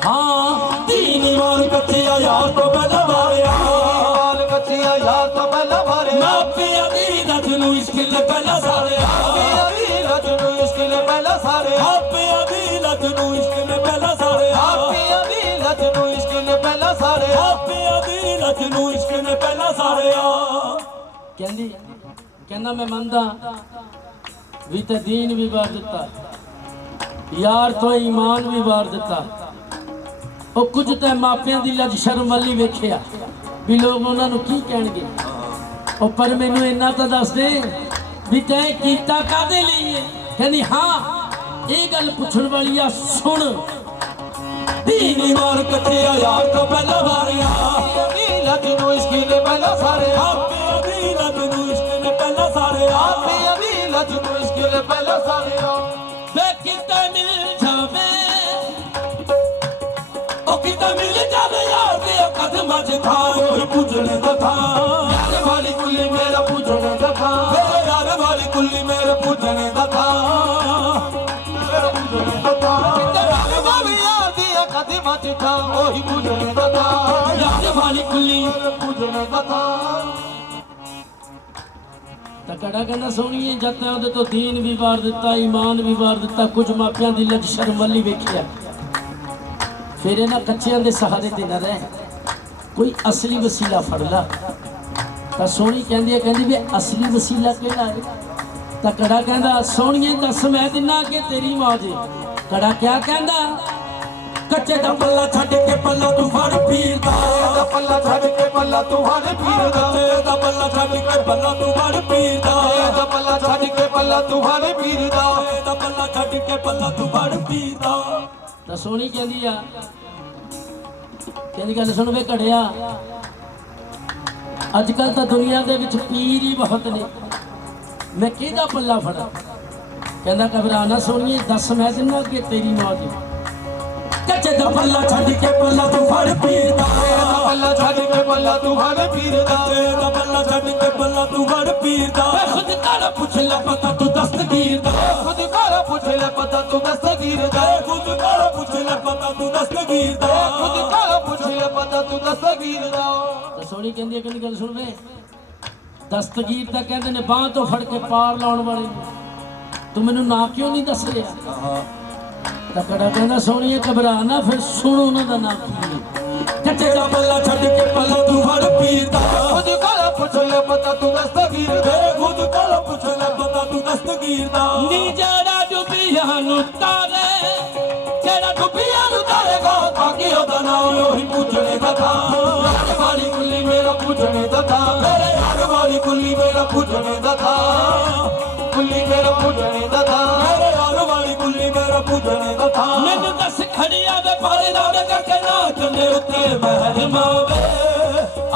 ਹਾਂ ਦੀਨ ਈਮਾਨ ਕੱਚਿਆ ਯਾਰ ਤੋਂ ਪਹਿਲਾਂ ਵਾਰਿਆ ਈਮਾਨ ਕੱਚਿਆ ਯਾਰ ਤੋਂ ਪਹਿਲਾਂ ਵਾਰਿਆ ਮਾਪਿਆਂ ਦੀ ਲੱਜ ਨੂੰ ਇਸ਼ਕ ਨੇ ਪਹਿਲਾਂ ਸਾਰਿਆ ਮਾਪਿਆਂ ਦੀ ਲੱਜ ਨੂੰ ਇਸ਼ਕ ਨੇ ਪਹਿਲਾਂ ਸਾਰਿਆ ਮਾਪਿਆਂ ਦੀ ਲੱਜ ਨੂੰ ਇਸ਼ਕ ਨੇ ਪਹਿਲਾਂ ਸਾਰਿਆ ਮਾਪਿਆਂ ਦੀ ਲੱਜ ਨੂੰ ਇਸ਼ਕ ਨੇ ਪਹਿਲਾਂ ਸਾਰਿਆ ਮਾਪਿਆਂ ਦੀ ਲੱਜ ਨੂੰ ਇਸ਼ਕ ਨੇ ਪਹਿਲਾਂ ਸਾਰਿਆ ਕਹਿੰਦਾ ਮੈਂ ਮੰਨਦਾ ਵੀ ਤੇ ਦੀਨ ਵੀ ਵਾਰ ਦਿੱਤਾ ਯਾਰ ਤੋਂ ਈਮਾਨ ਵੀ ਵਾਰ ਦਿੱਤਾ ਉਹ ਕੁਝ ਤਾਂ ਮਾਪਿਆਂ ਦੀ ਲੱਜ ਸ਼ਰਮ ਵਾਲੀ ਵੇਖਿਆ ਵੀ ਲੋਕ ਉਹਨਾਂ ਨੂੰ ਕੀ ਕਹਿਣਗੇ ਉਹ ਪਰ ਮੈਨੂੰ ਇੰਨਾ ਤਾਂ ਦੱਸ ਦੇ ਵੀ ਤੈਂ ਕੀਤਾ ਕਾਹਦੇ ਲਈ ਹੈ ਕਹਿੰਦੀ ਹਾਂ ਇਹ ਗੱਲ ਪੁੱਛਣ ਵਾਲੀ ਆ ਸੁਣ ਦੀਨ ਈਮਾਨ ਕੱਚਿਆ ਯਾਰ ਤੋਂ ਪਹਿਲਾਂ ਵਾਰਿਆ ਦੀ ਲੱਜ ਨੂੰ ਇਸ਼ਕ ਨੇ ਪਹਿਲਾਂ ਸਾਰਿਆ ਮਾਪਿਆਂ ਦੀ ਲੱਜ ਨੂੰ ਇਸ਼ਕ ਨੇ ਪਹਿਲਾਂ ਸਾਰਿਆ ਮਾਪਿਆਂ ਦੀ ਲੱਜ ਨੂੰ ਇਸ਼ਕ ਨੇ ਪਹਿਲਾਂ ਸਾਰਿਆ ਵੇ ਕਿਤੇ ਮਿਲ ਜਾਵੇ ਉਹ ਕਿਤੇ ਮਿਲ ਜਾਵੇ ਯਾਰ ਦੇ ਕਦਮਾਂ 'ਚ ਥਾਂ ਕੋਈ ਪੁੱਜਣੇ ਦਾ ਥਾਂ ਯਾਰ ਵਾਲੀ ਕੁੱਲੀ ਮੇਰਾ ਪੁੱਜਣੇ ਦਾ ਥਾਂ ਵੇ ਯਾਰ ਵਾਲੀ ਕੁੱਲੀ ਮੇਰੇ ਪੁੱਜਣੇ ਦਾ ਥਾਂ ਮੇਰਾ ਪੁੱਜਣੇ ਦਾ ਥਾਂ ਕਿਤੇ ਯਾਰ ਵਾਲੀ ਯਾਰ ਦੀਆਂ ਕਦਮਾਂ 'ਚ ਥਾਂ ਉਹੀ ਪੁੱਜਣੇ ਦਾ ਥਾਂ ਯਾਰ ਵਾਲੀ ਕੁੱਲੀ ਮੇਰੇ ਪੁੱਜਣੇ ਦਾ ਥਾਂ ਤਕੜਾ ਕਹਿੰਦਾ ਸੋਹਣੀਏ ਜਦ ਤੱਕ ਉਹਦੇ ਤੋਂ ਦੀਨ ਵੀ ਵਾਰ ਦਿੱਤਾ ਈਮਾਨ ਵੀ ਵਾਰ ਦਿੱਤਾ ਕੁਝ ਮਾਪਿਆਂ ਦੀ ਲੱਜ ਸ਼ਰਮ ਵਾਲੀ ਵੇਖਿਆ ਫਿਰ ਇਹਨਾਂ ਕੱਚਿਆਂ ਦੇ ਸਹਾਰੇ ਤੇ ਨਾ ਰਹਿ ਕੋਈ ਅਸਲੀ ਵਸੀਲਾ ਫੜ ਲਾ ਤਾਂ ਸੋਹਣੀ ਕਹਿੰਦੀ ਵੀ ਅਸਲੀ ਵਸੀਲਾ ਕਿਹੜਾ ਹੈ ਤਾਂ ਕੜਾ ਕਹਿੰਦਾ ਸੋਹਣੀਏ ਦੱਸ ਮੈਂ ਦਿਨਾ ਕਿ ਤੇਰੀ ਮਾਂ ਜੇ ਕੜਾ ਕਿਆ ਕਹਿੰਦਾ ਕੱਚੇ ਦਾ ਪੱਲਾ ਛੱਡ ਕੇ ਪੱਲਾ ਤੂੰ ਫੜ ਪੀਰਦਾ ਦਾ ਪੱਲਾ ਛੱਡ ਕੇ ਪੱਲਾ ਤੂੰ ਫੜ ਪੀਰਦਾ ਕੱਚੇ ਦਾ ਪੱਲਾ ਛੱਡ ਕੇ ਪੱਲਾ ਤੂੰ ਫੜ ਪੀਰਦਾ ਦਾ ਪੱਲਾ ਛੱਡ ਕੇ पल्ला तू फड़ पीर दा पल्ला छड्ड के पल्ला तू फड़ पीर दा ਤਾਂ ਸੋਹਣੀ ਕਹਿੰਦੀ ਆ ਕਹਿੰਦੀ ਗੱਲ ਸੁਣ ਵੇ ਘੜਿਆ ਅੱਜ ਕੱਲ ਤਾਂ ਦੁਨੀਆ ਦੇ ਵਿੱਚ ਪੀਰ ਹੀ ਬਹੁਤ ਨੇ ਮੈਂ ਕਿਹਦਾ ਪੱਲਾ ਫੜਾਂ ਕਹਿੰਦਾ ਘਬਰਾ ਨਾ ਸੋਹਣੀਏ ਦੱਸ ਮੈਂ ਦਿੰਦਾ ਕਿ ਤੇਰੀ ਮੌਤ ਕੱਚੇ ਦਾ ਪੱਲਾ ਛੱਡ ਕੇ ਪੱਲਾ ਤੂੰ ਫੜ ਪੀਰ ਦਾ पल्ला छड़ के पल्ला तू फड़ पीर दा ਕੱਚੇ ਦਾ ਪੱਲਾ ਛੱਡ ਕੇ ਪੱਲਾ ਤੂੰ ਫੜ ਪੀਰ ਦਾ ਖੁਦ ਕਰ ਪੁੱਛ ਲੈ ਪਤਾ ਤੂੰ ਦਸਤਗੀਰ ਦਾ खुद घर पूछ ले पता तू दस्तगीर दा ਖੁਦ ਕਰ ਪੁੱਛ ਲੈ ਪਤਾ ਤੂੰ ਦਸਤਗੀਰ ਦਾ खुद घर पूछ ले पता तू दस्तगीर दा ਤਾਂ ਸੋਹਣੀ ਕਹਿੰਦੀ ਹੈ ਕਹਿੰਦੀ ਗੱਲ ਸੁਣ ਵੇ ਦਸਤਗੀਰ ਤਾਂ ਕਹਿੰਦੇ ਨੇ ਬਾਂਹ ਤੋਂ ਫੜ ਕੇ ਪਾਰ ਲਾਉਣ ਵਾਲੇ ਨੂੰ ਤੂੰ ਮੈਨੂੰ ਨਾਂ ਕਿਉਂ ਨਹੀਂ ਦੱਸ ਰਿਹਾ ਤਾਂ ਕੜਾ ਕਹਿੰਦਾ ਸੋਹਣੀਏ ਘਬਰਾ ਨਾ ਫਿਰ ਸੁਣ ਉਹਨਾਂ ਦਾ ਨਾਂ ਕੀ ਹੈ ਕੱਚੇ ਦਾ ਪੱਲਾ ਛੱਡ ਕੇ ਪੱਲਾ ਤੂੰ ਫੜ ਪੀਰ ਦਾ खुद घर पूछ ले पता तू दस्तगीर दा ਖੁਦ ਕਰ ਪੁੱਛ ਲੈ ਪਤਾ ਤੂੰ ਦਸਤਗੀਰ ਦਾ ਨੀ ਜਿਹੜਾ ਡੁੱਬੀਆਂ ਨੂੰ ਤਾਰੇ ਜਿਹੜਾ ਡੁੱਬੀਆਂ ਨੂੰ ਤਾਰੇ ਗਾ ਬਾਕੀ ਉਹਦਾ ਨਾਮ ਉਹੀ ਪੁੱਛਣੇ ਦਾ ਥਾ यार वाली कुल्ली मेरा पूछने दा था मेरे यार वाली कुल्ली मेरा पूछने दा था कुल्ली मेरा पूछने दा था ਮੇਰੇ ਯਾਰ ਵਾਲੀ ਕੁੱਲੀ ਮੇਰਾ ਪੁੱਛਣੇ ਦਾ ਥਾ ਮੈਨੂੰ ਦੱਸ ਖੜੀਆਂ ਵੇ ਪਾਰੇ ਲਾਵੇ ਕਰਕੇ ਨਾ ਕੰਨੇ ਉੱਤੇ ਮਹਿਰ ਮਾਵੇ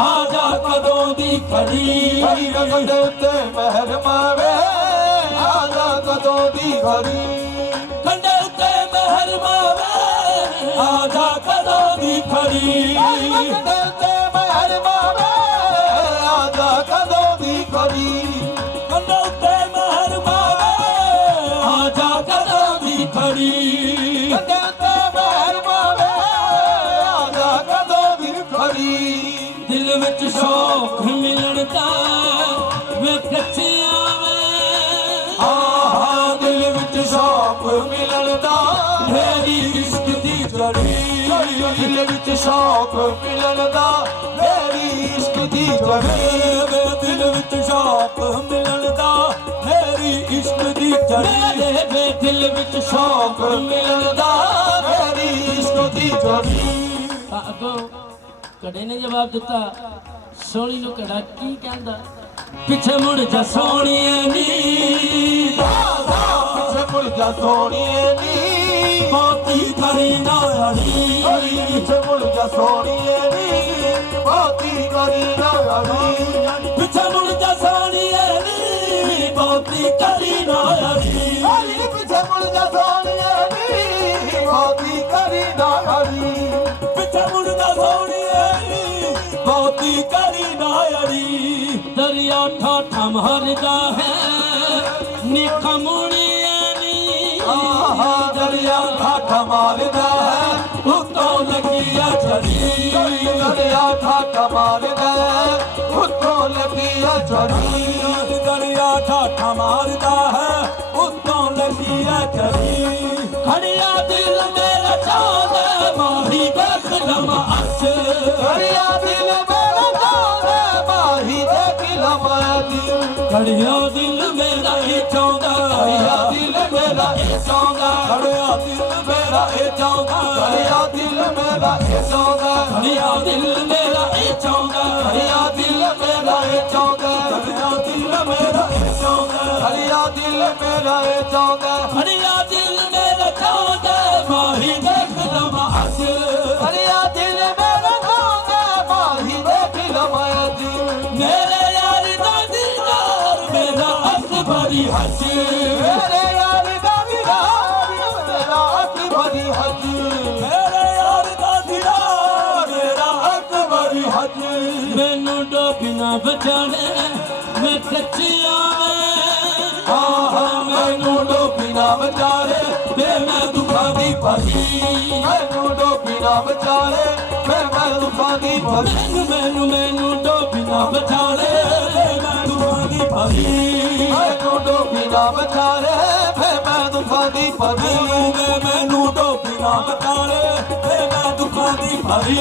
ਆ ਜਾ ਕਦੋਂ ਦੀ ਖੜੀ हरी रंग उत्ते महर मावे आजा कदों दी घड़ी ਕੰਡੇ ਉੱਤੇ ਮਹਿਰ ਮਾਵੇ ਆ ਜਾ ਕਦੋਂ ਦੀ ਖੜੀ उत्ते महर मावे आजा कदों दी घड़ी ਕੰਡੇ ਉੱਤੇ ਮਹਿਰ ਮਾਵੇ ਆ ਜਾ ਕਦੋਂ ਦੀ ਖੜੀ उत्ते महर मावे आजा कदों दी घड़ी ਦਿਲ ਵਿੱਚ ਸ਼ੌਕ ਮਿਲਣ ਦਾ ਵੇ ਕੱਚਿਆਂ ਵੇ ਆਹਾ ਦਿਲ ਵਿੱਚ ਸ਼ੌਕ ਮਿਲਣ ਦਾ ਮੇਰੀ ਇਸ਼ਕ ਦੀ ਜੜੀ ਦਿਲ ਵਿੱਚ ਸ਼ੌਕ ਮਿਲਣ ਦਾ ਮੇਰੀ ਇਸ਼ਕ ਦੀ ਜੜੀ ਵੇ ਦਿਲ ਵਿੱਚ ਸ਼ੌਕ ਮਿਲਣ ਦਾ ਮੇਰੀ ਇਸ਼ਕ ਦੀ ਜੜੀ ਵੇ ਦਿਲ ਵਿੱਚ ਸ਼ੌਕ ਮਿਲਣ ਦਾ ਮੇਰੀ ਇਸ਼ਕ ਦੀ ਜੜੀ ਤਾਂ ਅੱਗੋਂ ਘੜੇ ਨੇ ਜਵਾਬ ਦਿੱਤਾ ਸੋਹਣੀ ਨੂੰ ਘੜਾ ਕੀ ਕਹਿੰਦਾ ਪਿੱਛੇ ਮੁੜ ਜਾ ਸੋਹਣੀਏ ਨੀ ਪਿੱਛੇ ਮੁੜ ਜਾ ਸੋਹਣੀਏ ਨੀ ਬਹੁਤੀ ਕਰੀ ਨਾ ਅੜੀ ਪਿੱਛੇ ਮੁੜ ਜਾ ਸੋਹਣੀਏ ਨੀ ਬਹੁਤੀ ਕਰੀ ਨਾ ਅੜੀ ਪਿੱਛੇ ਮੁੜ ਜਾ ਸੋਹਣੀਏ ਨੀ ਬਹੁਤੀ ਕਰੀ ਨਾ ਅੜੀ ਪਿੱਛੇ ਮੁੜ ਜਾ ਸੋਹਣੀਏ ਨੀ ਬਹੁਤੀ ਕਰੀ ਨਾ ਅੜੀ ਪਿੱਛੇ ਮੁੜ ਜਾ ਸੋਹਣੀਏ ਨੀ ਬਹੁਤੀ ਕਰੀ ਨਾ ਅੜੀ ਦਰਿਆ ਠਾਠਾ ਮਰਦਾ ਹੈ ਨਿੱਕਾ ਮੁੜੀਏ ਨੀ ਆਹਾ ਦਰਿਆ ਠਾਠਾ ਮਾਰਦਾ ਹੈ ਉੱਤੋਂ ਲੱਗੀ ਆ ਛੜੀ ਦਰਿਆ ਠਾਠਾ ਮਾਰਦਾ ਹੈ ਉੱਤੋਂ ਲੱਗੀ ਆ ਛੜੀ ਦਰਿਆ ਠਾਠਾ ਮਾਰਦਾ ਹੈ ਉੱਤੋਂ ਲੱਗੀ ਆ ਛੜੀ ਖੜਿਆ ਦਿਲ ਮੇਰਾ ਚਾਹੁੰਦਾ ਮਾਹੀ ਦੇਖ ਲਮਾ ਅਰਸ਼ ਦਰਿਆ ਦਿਲ ਮੇਰਾ ਚਾਹੁੰਦਾ ਮਾਹੀ ਦੇਖ ਲਵਾਂ ਦਿਲ ਖੜਿਆ ਦਿਲ ਮੇਰਾ ਇਹ ਚਾਹੁੰਦਾ ਦਰਿਆ ਦਿਲ ਮੇਰਾ ਇਹ ਚਾਹੁੰਦਾ ਖੜਿਆ ਦਿਲ ਮੇਰਾ ਇਹ ਚਾਹੁੰਦਾ ਦਰਿਆ ਦਿਲ ਮੇਰਾ ਇਹ ਚਾਹੁੰਦਾ ਖੜਿਆ ਦਿਲ ਮੇਰਾ ਇਹ ਚਾਹੁੰਦਾ ਦਰਿਆ ਦਿਲ ਮੇਰਾ ਇਹ ਚਾਹੁੰਦਾ ਖੜਿਆ ਦਿਲ ਮੇਰਾ ਇਹ ਚਾਹੁੰਦਾ ਦਰਿਆ ਦਿਲ ਮੇਰਾ ਇਹ ਚਾਹੁੰਦਾ ਖੜਿਆ ਦਿਲ ਮੇਰਾ ਚਾਹੁੰਦਾ ਮਾਹੀ ਦੇਖ ਲਮਾ ਅਰਸ਼ ਦਰਿਆ ਦਿਲ ਮੇਰਾ ਚਾਹੁੰਦਾ ਮਾਹੀ ਦੇਖ ਲਵਾਂ ਦਿਲ ਮੇਰੇ ਯਾਰ ਦਾ ਦੀਦਾਰ ਮੇਰਾ ਅਕਬਰੀ ਹੱਜ ਮੇਰੇ ਯਾਰ ਦਾ ਦੀਦਾਰ ਮੇਰਾ ਅਕਬਰੀ ਹੱਜ ਮੇਰੇ ਯਾਰ ਦਾ ਦੀਦਾਰ ਮੇਰਾ ਅਕਬਰੀ ਹੱਜ ਮੈਨੂੰ ਡੋਬਣਾ ਬਚਾਣੇ ਮੈਂ ਕੱਚਿਆਂ ਵੇ ਆਹ ਮੈਨੂੰ ਡੋਬੀ ਨਾ ਵਿਚਾਰੇ ਤੇ ਮੈਂ ਦੁੱਖਾਂ ਦੀ ਭਰੀ ਮੈਨੂੰ ਡੋਬੀ ਨਾ ਵਿਚਾਰੇ ਫਿਰ ਮੈਂ ਦੁੱਖਾਂ ਦੀ ਭਰੀ ਮੈਨੂੰ ਡੋਬਣਾ ਬਚਾਣੇ ਮੈਂ ਦੁੱਖਾਂ ਦੀ ਭਰੀ ਮੈਨੂੰ ਡੋਬੀ ਨਾ ਵਿਚਾਰੇ ਫਿਰ ਮੈਂ ਦੁੱਖਾਂ ਦੀ ਭਰੀ ਮੈਨੂੰ ਡੋਬਣਾ ਬਚਾਣੇ ਮੈਂ ਦੁੱਖਾਂ ਦੀ ਭਰੀ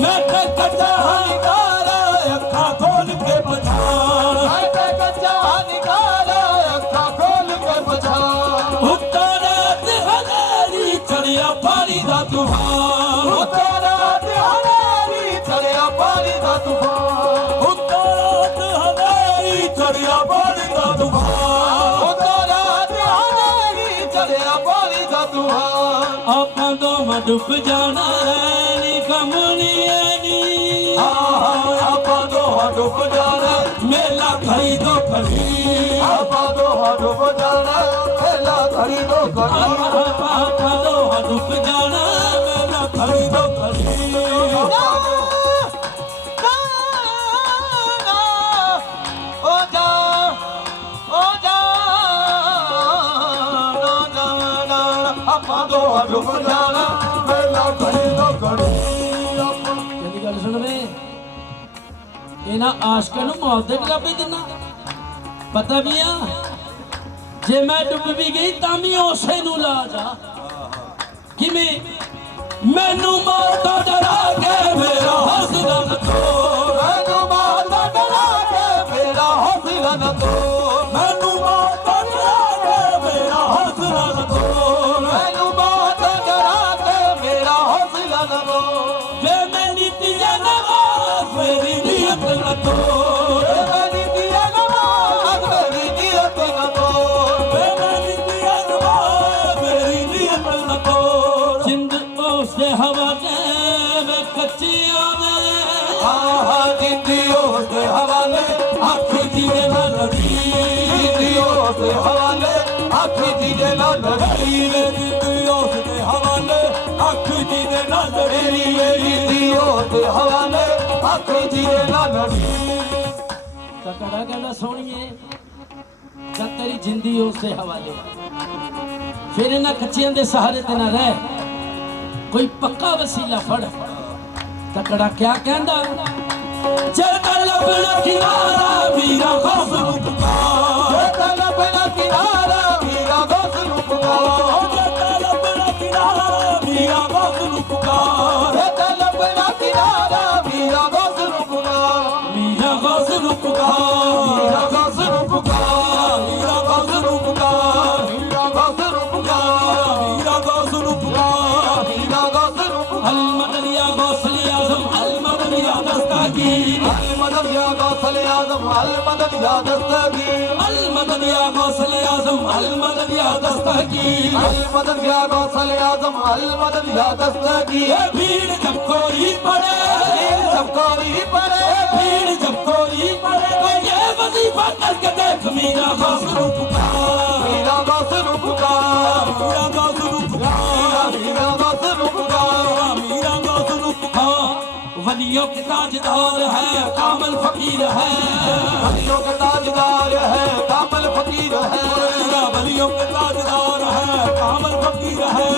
ਮੈਂ ਕੱਚਾ ਹੰਕਾਰਾ ਅੱਖਾਂ ਖੋਲ ਕੇ ਪਛਾਣ ਮੈਂ ਤੇ ਕੱਚਾ ਨਿਕਾਲਾ ਅੱਖਾਂ ਖੋਲ ਕੇ ਪਛਾਣ ਉੱਤਰਾਤ ਹਨੇਰੀ ਚੜਿਆ ਪਾਣੀ ਦਾ ਤੂਫਾਨ ਉਤਰਾ ਤੇ ਹਨੇਰੀ ਚੜਿਆ ਪਾਣੀ ਦਾ ਤੂਫਾਨ ਉੱਤਰਾਤ ਹਨੇਰੀ ਚੜਿਆ ਪਾਣੀ ਦਾ ਤੂਫਾਨ ਉਤਰਾ ਆਪਾਂ ਦੋਵਾਂ ਡੁੱਬ ਜਾਣਾ ਨੀ ਕਮਣੀ ਨੀ ਆਪਾਂ ਦੋਹਾਂ ਡੁੱਬ ਜਾਣਾ ਮੇਲਾ ਖੜੀ ਦੋ ਖੜੀ ਆਪਾਂ ਦੋਹਾਂ ਡੁੱਬ ਜਾਣਾ ਮੇਲਾ ਘੜੀ ਦੋ ਘੜੀ ਆਪਾਂ ਦੋਹਾਂ ਡੁੱਬ ਜਾਣਾ ਮੇਲਾ ਖੜੀ ਦੋ ਖੜੀ ਆਪਾਂ ਦੋਹਾਂ ਡੁੱਬ ਜਾਣਾ ਮੇਲਾ ਘੜੀ ਦੋ ਘੜੀ ਕਹਿੰਦੀ ਗੱਲ ਸੁਣ ਵੇ ਇਹਨਾਂ ਆਸ਼ਕਾਂ ਨੂੰ ਮੌਤ ਦੇ ਗਲਾਬੇ ਦਿਨਾ ਪਤਾ ਵੀ ਆ ਜੇ ਮੈਂ ਡੁੱਬ ਵੀ ਗਈ ਤਾਂ ਵੀ ਉਸੇ ਨੂੰ ਲਾ ਜਾ ਕਿਵੇਂ ਮੈਨੂੰ ਮਾਰਦਾ ਡਰਾ ਕੇ ਮੇਰਾ ਹੌਸਲਾ ਨਾ ਤੋੜ ਮੈਨੂੰ ਮਾਰਦਾ ਡਰਾ ਕੇ ਮੇਰਾ ਹੌਸਲਾ ਨਾ ਤੋੜ ਮੈਨੂੰ ਮਾਰਦਾ ਡਰਾ ਕੇ ਮੇਰਾ ਹੌਸਲਾ ਨਾ ਤੋੜ ਮੈਨੂੰ ਮਾਰਦਾ ਡਰਾ ਕੇ ਮੇਰਾ ਹੌਸਲਾ ਨਾ ਤੋੜ ਵੇ ਮੈਂ ਨੀਤੀਆਂ ਨਵਾਜ਼ ਮੇਰੀ ਨੀਅਤ ਨਾ ਤੋੜ ਮੇਰੀ ਨੀਅਤ ਨਵਾਜ਼ ਮੇਰੀ ਨੀਅਤ ਨਾ ਤੋੜ ਵੇ ਮੈਂ ਨੀਤੀਆਂ ਨਵਾਜ਼ ਮੇਰੀ ਨੀਅਤ ਨਾ ਤੋੜ ਜਿੰਦ ਉਸ ਦੇ ਹਵਾਲੇ ਵੇ ਕੱਚੀਆਂ ਦੇ ਆਹਾ ਜਿੰਦੀ ਉਸ ਦੇ ਹਵਾਲੇ ਅੱਖ ਦੀ ਦੇ ਨਾਲ ਲੜੀ ਜਿੰਦੀ ਉਸ ਦੇ ਹਵਾਲੇ ਆਖੀ ਜੀ ਦੇ ਨਾਲ ਲੜੀ ਜਿੰਦ ਉਸ ਦੇ ਹਵਾਲੇ ਅੱਖ ਦੀ ਦੇ ਨਾਲ ਲੜੀ ਜਿੰਦੀ ਉਸ ਦੇ ਹਵਾਲੇ ਆਖੀ ਜੀ ਦੇ ਨਾਲ ਲੜੀ ਤਾਂ ਕੜਾ ਕਹਿੰਦਾ ਸੋਹਣੀਏ ਜਦ ਤੇਰੀ ਜਿੰਦੀ ਉਸ ਦੇ ਹਵਾਲੇ ਫਿਰ ਇਹਨਾਂ ਕੱਚਿਆਂ ਦੇ ਸਹਾਰੇ ਤੇ ਨਾ ਰਹਿ ਕੋਈ ਪੱਕਾ ਵਸੀਲਾ ਫੜ ਤਾਂ ਕੜਾ ਕਿਆ ਕਹਿੰਦਾ ਚਲ ਕਰ ਲੱਭਣਾ ਕਿਨਾਰਾ ਵੀਰਾ ਖੌਫ ਨੂੰ ਪੁਕਾਰ ਤਲ ਬਣਾ ਕਿਨਾਰਾ ਵੀਰਾ ਗੋਸ ਨੂੰ ਪੁਕਾਰ ਜੱਟਾ ਲੱਭਣਾ ਕਿਨਾਰਾ ਵੀਰਾ ਖੌਫ ਨੂੰ ਪੁਕਾਰ ਤਲ ਬਣਾ ਕਿਨਾਰਾ ਵੀਰਾ ਗੋਸ ਨੂੰ ਪੁਕਾਰ ਵੀਰਾ ਖੌਫ ਨੂੰ ਪੁਕਾਰ ਵੀਰਾ ਗੋਸ ਨੂੰ ਪੁਕਾਰ ਵੀਰਾ ਖੌਫ ਨੂੰ ਪੁਕਾਰ ਵੀਰਾ ਗੋਸ ਨੂੰ ਪੁਕਾਰ ਵੀਰਾ ਖੌਫ ਨੂੰ ਪੁਕਾਰ ਵੀਰਾ ਗੋਸ ਨੂੰ ਪੁਕਾਰ ਅਲ ਮਦਨੀਆ ਗੌਸਲੇ ਆਜ਼ਮ ਅਲ ਮਦਨੀਆ ਦਸਤਾਗੀਰ ਅਲ ਮਦਦ ਯਾ ਗੌਸਲ ਆਜ਼ਮ ਅਲ ਮਦਦ ਯਾ ਦਸਤਗੀਰ ਅਲ ਮਦਨੀਆ ਗੌਸਲੇ ਆਜ਼ਮ ਅਲ ਮਦਨੀਆ ਦਸਤਾਗੀਰ ਅਲ ਮਦਦ ਯਾ ਗੌਸਲ ਆਜ਼ਮ ਅਲ ਮਦਦ ਯਾ ਦਸਤਗੀਰ ये भीड़ जब कोई पड़े ਸਭ ਕੋਈ ਪਰੇ भीड़ जब कोई पड़े तो ये वजीफा करके देख मीरा गौसलू पुकार ਵੀਰਾ ਗੋਸ ਨੂੰ ਪੁਕਾਰ मीरा गौसलू पुकार ਵੀਰਾ ਗੋਸ ਨੂੰ ਪੁਕਾਰ मीरा गौसलू पुकार वलियों के ताजदार है कामल फकीर है वलियों का ताजदार है कामल फकीर है वलियों के ताजदार है कामल फकीर है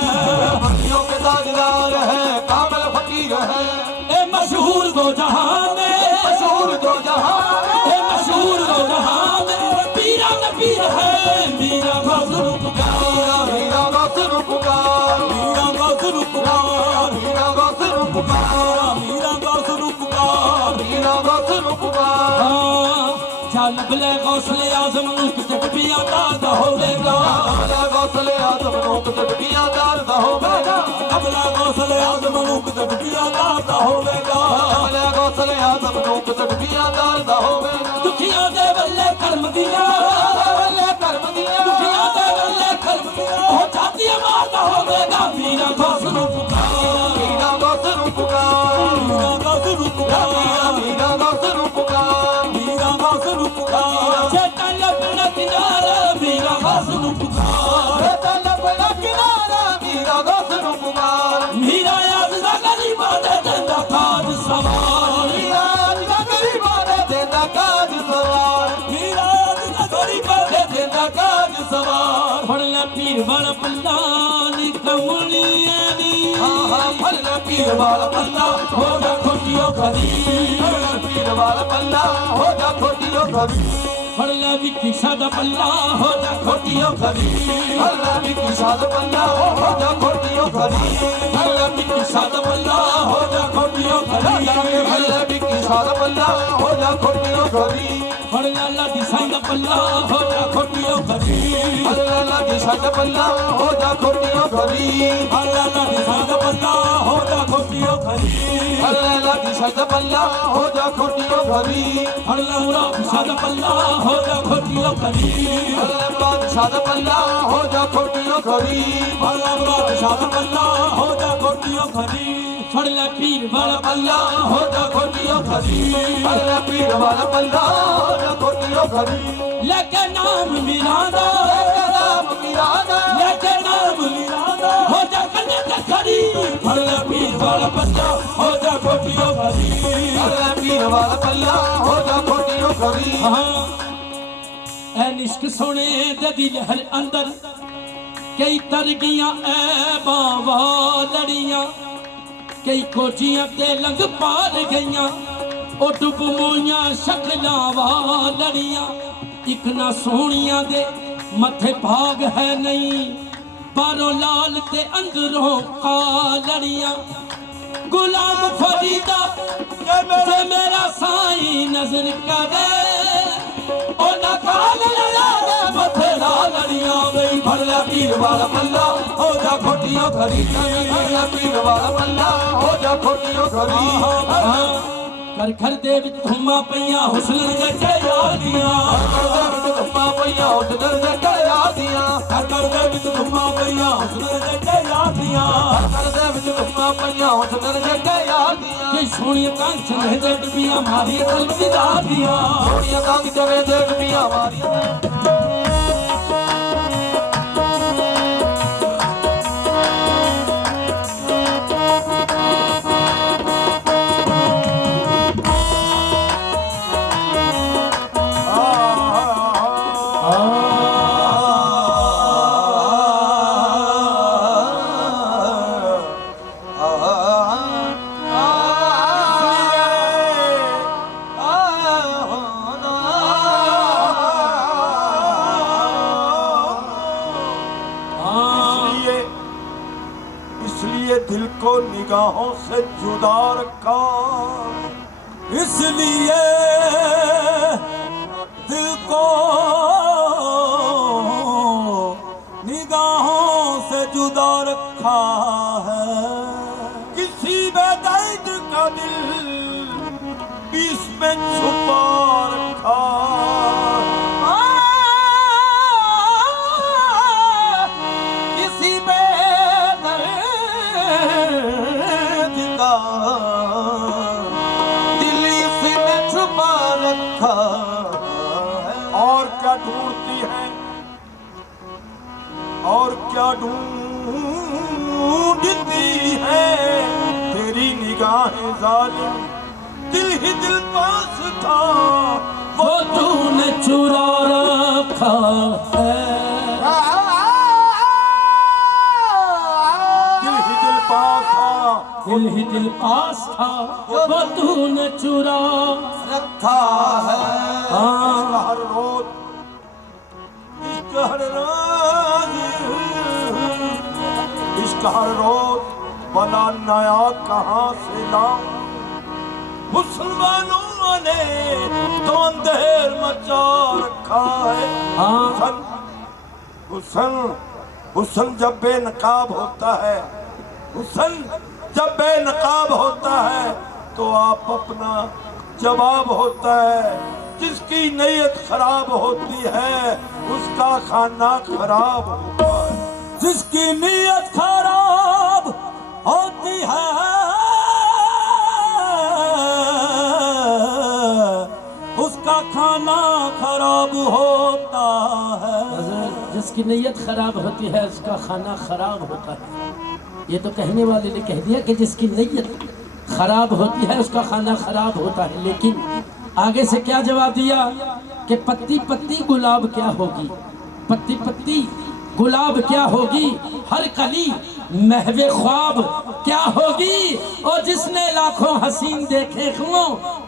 वलियों के ताजदार है कामल फकीर है ए मशहूर दो जहां में मशहूर दो जहां ए मशहूर दो जहां में पीरा न पीर है मीरा गौसलू पुकार मीरा गौस ਨੂੰ पुकार मीरा गौसलू पुकार मीरा गौस ਨੂੰ पुकार मीरा गौसलू पुकार मीरा गौस ਨੂੰ पुकार ਚੱਲ ਬਲੇ ਗੌਸਲੇ ਆਜ਼ਮ ਨੂੰ ਕਿਤੇ ਡੁੱਬੀਆਂ ਦਾ ਹੋਵੇਗਾ ਅਬਲਾ ਗੌਸਲੇ ਆਜ਼ਮ ਨੂੰ ਕਿਤੇ ਡੁੱਬੀਆਂ ਦਰਦ ਹੋਵੇਗਾ ਅਬਲਾ ਗੌਸਲੇ ਆਜ਼ਮ ਨੂੰ ਕਿਤੇ ਡੁੱਬੀਆਂ ਦਾ ਹੋਵੇਗਾ ਅਬਲਾ ਗੌਸਲੇ ਆਜ਼ਮ ਨੂੰ ਕਿਤੇ ਡੁੱਬੀਆਂ ਦਰਦ ਹੋਵੇਗਾ ਦੁਖੀਆਂ ਦੇ ਵੱਲੇ ਕਰਮ ਦੀਆਂ ਵੱਲੇ ਕਰਮ ਦੀਆਂ ਦੁਖੀਆਂ ਦੇ ਵੱਲੇ ਕਰਮ ਦੀਆਂ ਉਹ ਛਾਤੀਆਂ ਮਾਰਦਾ ਹੋਵੇਗਾ ਮੀਰਾ ਗੌਸ ਨੂੰ ਪੁਕਾਰ मीरा गौस ਨੂੰ पुकार ਮੀਰਾ ਗੌਸ ਨੂੰ ਪੁਕਾਰ मीरा गौस ਨੂੰ पुकार ਮੀਰਾ ਗੌਸ ਨੂੰ ਪੁਕਾਰ ਚੇਤਾ ਲੱਭਣਾ ਕਿਨਾਰਾ ਮੀਰਾ ਗੌਸ ਨੂੰ ਪੁਕਾਰ ਤਲ ਬਣਾ ਕਿਨਾਰਾ मीरा गौस ਨੂੰ पुकार ਮੀਰਾ ਯਾਦ ਦਾ ਗਰੀਬਾਂ ਦੇ ਦਿੰਦਾ ਕਾਜ ਸਵਾਰ मीरा ਦਾ ਗਰੀਬਾਂ ਦੇ ਦਿੰਦਾ ਕਾਜ ਸਵਾਰ ਮੀਰਾ ਯਾਦ ਦਾ ਗਰੀਬਾਂ ਦੇ ਦਿੰਦਾ ਕਾਜ ਸਵਾਰ ਫੜ ਲੈ ਪੀਰ ਵਾਲਾ ਪੱਲਾ ਨੀ ਕਮਲੀਆਂ ਨੀ ਆਹਾ ਫੜ ਪੀਰ ਵਾਲਾ ਪੱਲਾ ਹੋ ਜਾ ਖੋਟੀਓ ਖਦੀ ਪੀਰ ਵਾਲਾ ਪੱਲਾ ਹੋ ਜਾ ਖੋਟੀਓ ਖਰੀ ਫੜ ਲੈ ਵੀ ਕਿਸਾ ਦਾ ਪੱਲਾ ਹੋ ਜਾ ਖੋਟੀਓ ਖਦੀ ਅੱਲਾ ਵੀ ਕਿਸਾਦ ਪੱਲਾ ਹੋ ਜਾ ਖੋਟੀਓ ਖਰੀ ਅੱਲਾ ਵੀ ਕਿਸਾ ਦਾ ਪੱਲਾ ਹੋ ਜਾ ਖੋਟੀਓ ਖਦੀ ਅੱਲਾ ਵੀ ਕਿਸਾਦ ਪੱਲਾ ਹੋ ਜਾ ਖੋਟੀਓ ਖਰੀ ਫੜ ਲੈ ਅੱਲਾ ਦੀ ਸਾਈਂ ਦਾ ਪੱਲਾ ਹੋ ਜਾ ਖੋਟੀਓ ਖਦੀ ਅੱਲਾ ਦੀ ਛੱਡ ਪੱਲਾ ਹੋ ਜਾ ਖੋਟੀਓ ਖਰੀ ਅੱਲਾ ਦੀ ਸਾਈਂ ਦਾ ਪੱਲਾ ਹੋ ਜਾ ਖੋਟੀਓ ਖਦੀ ਅੱਲਾ ਦੀ ਛੱਡ ਪੱਲਾ ਹੋ ਜਾ ਖੋਟੀਓ ਖਰੀ ਅੱਲਾ ਮੁਰਾ ਕਿਸਾ ਦਾ ਪੱਲਾ ਹੋ ਜਾ ਖੋਟੀਓ ਖਦੀ ਅੱਲਾ शाद पल्ला हो जा खोटियों खरी भला बादशाह दा पल्ला हो जा कोटियों खरी फड़ ले पीर वाला पल्ला हो जा खोटियों खरी अल्लाह पीर वाला पल्ला हो जा खोटियों खरी लेके नाम मिलादा नाम मिलादा लेके नाम मिलादा हो जा कन्ने ते खड़ी फड़ ले पीर वाला पल्ला हो जा कोटियों खरी अल्लाह पीर वाला पल्ला हो जा खोटियों खरी हाँ ऐ निश्क सोने दे दिल हर अंदर कई तरगियां ऐ बावा लड़ियां कई कोचियां ते लंघ पार गईयां ओ डुब मोइयां शक्लां वां लड़ियां इक ना सोहणियां दे मथे भाग है नहीं बारों लाल ते अंदरों कालड़ियां गुलाम फरीदा ते मेरा साईं नजर करे ओ ना काल लड़ा दे मथे लालड़ियां गई फड़ ले पीर वाला पल्ला हो जा खोटियों खरी अल्लाह पीर वाला पल्ला हो जा खोटियों खरी कर घर दे विच धुम्मा पईयां हुस्न जटे यादियां धुम्मा पईयां हुस्न जटे यादियां कर दे विच धुम्मा पईयां हुस्न जटे यादियां कर दे विच धुम्मा पईयां हुस्न जटे यादियां कि सोहणियां कांच ने जट पियां मारी कलमी दादियां सोहणियां कांच चवे जट पियां मारी दिल को निगाहों से जुदा रखा इसलिए दिल को निगाहों से जुदा रखा है किसी बेदर्द का दिल बीच में छुपा रखा किसी बेदर्द का दिल इसने छुपा रखा और क्या ढूंढती है और क्या ढूंढती है तेरी निगाहें जालिम दिल ही दिल पास था वो तूने चुरा रखा है दिल ही दिल पास था दिल ही दिल पास था वो तूने चुरा रखा है इसका हर रोज इसका हर रोज इसका हर रोज बला नया कहाँ से लाऊं मुसलमानों ने तो अंधेर मचा रखा है हुसन हुसन हुसन जब बेनकाब होता है हुसन जब बेनकाब होता है तो आप अपना जवाब होता है जिसकी नीयत खराब होती है उसका खाना खराब होता है जिसकी नीयत खराब होती है उसका खाना खराब होता है जिसकी नीयत खराब होती है उसका खाना खराब होता है। ये तो कहने वाले ने कह दिया कि जिसकी नीयत खराब होती है उसका खाना खराब होता है, लेकिन आगे से क्या जवाब दिया कि पत्ती पत्ती गुलाब क्या होगी, पत्ती पत्ती गुलाब क्या होगी, हर कली महवे ख्वाब क्या होगी, और जिसने लाखों हसीन देखे हो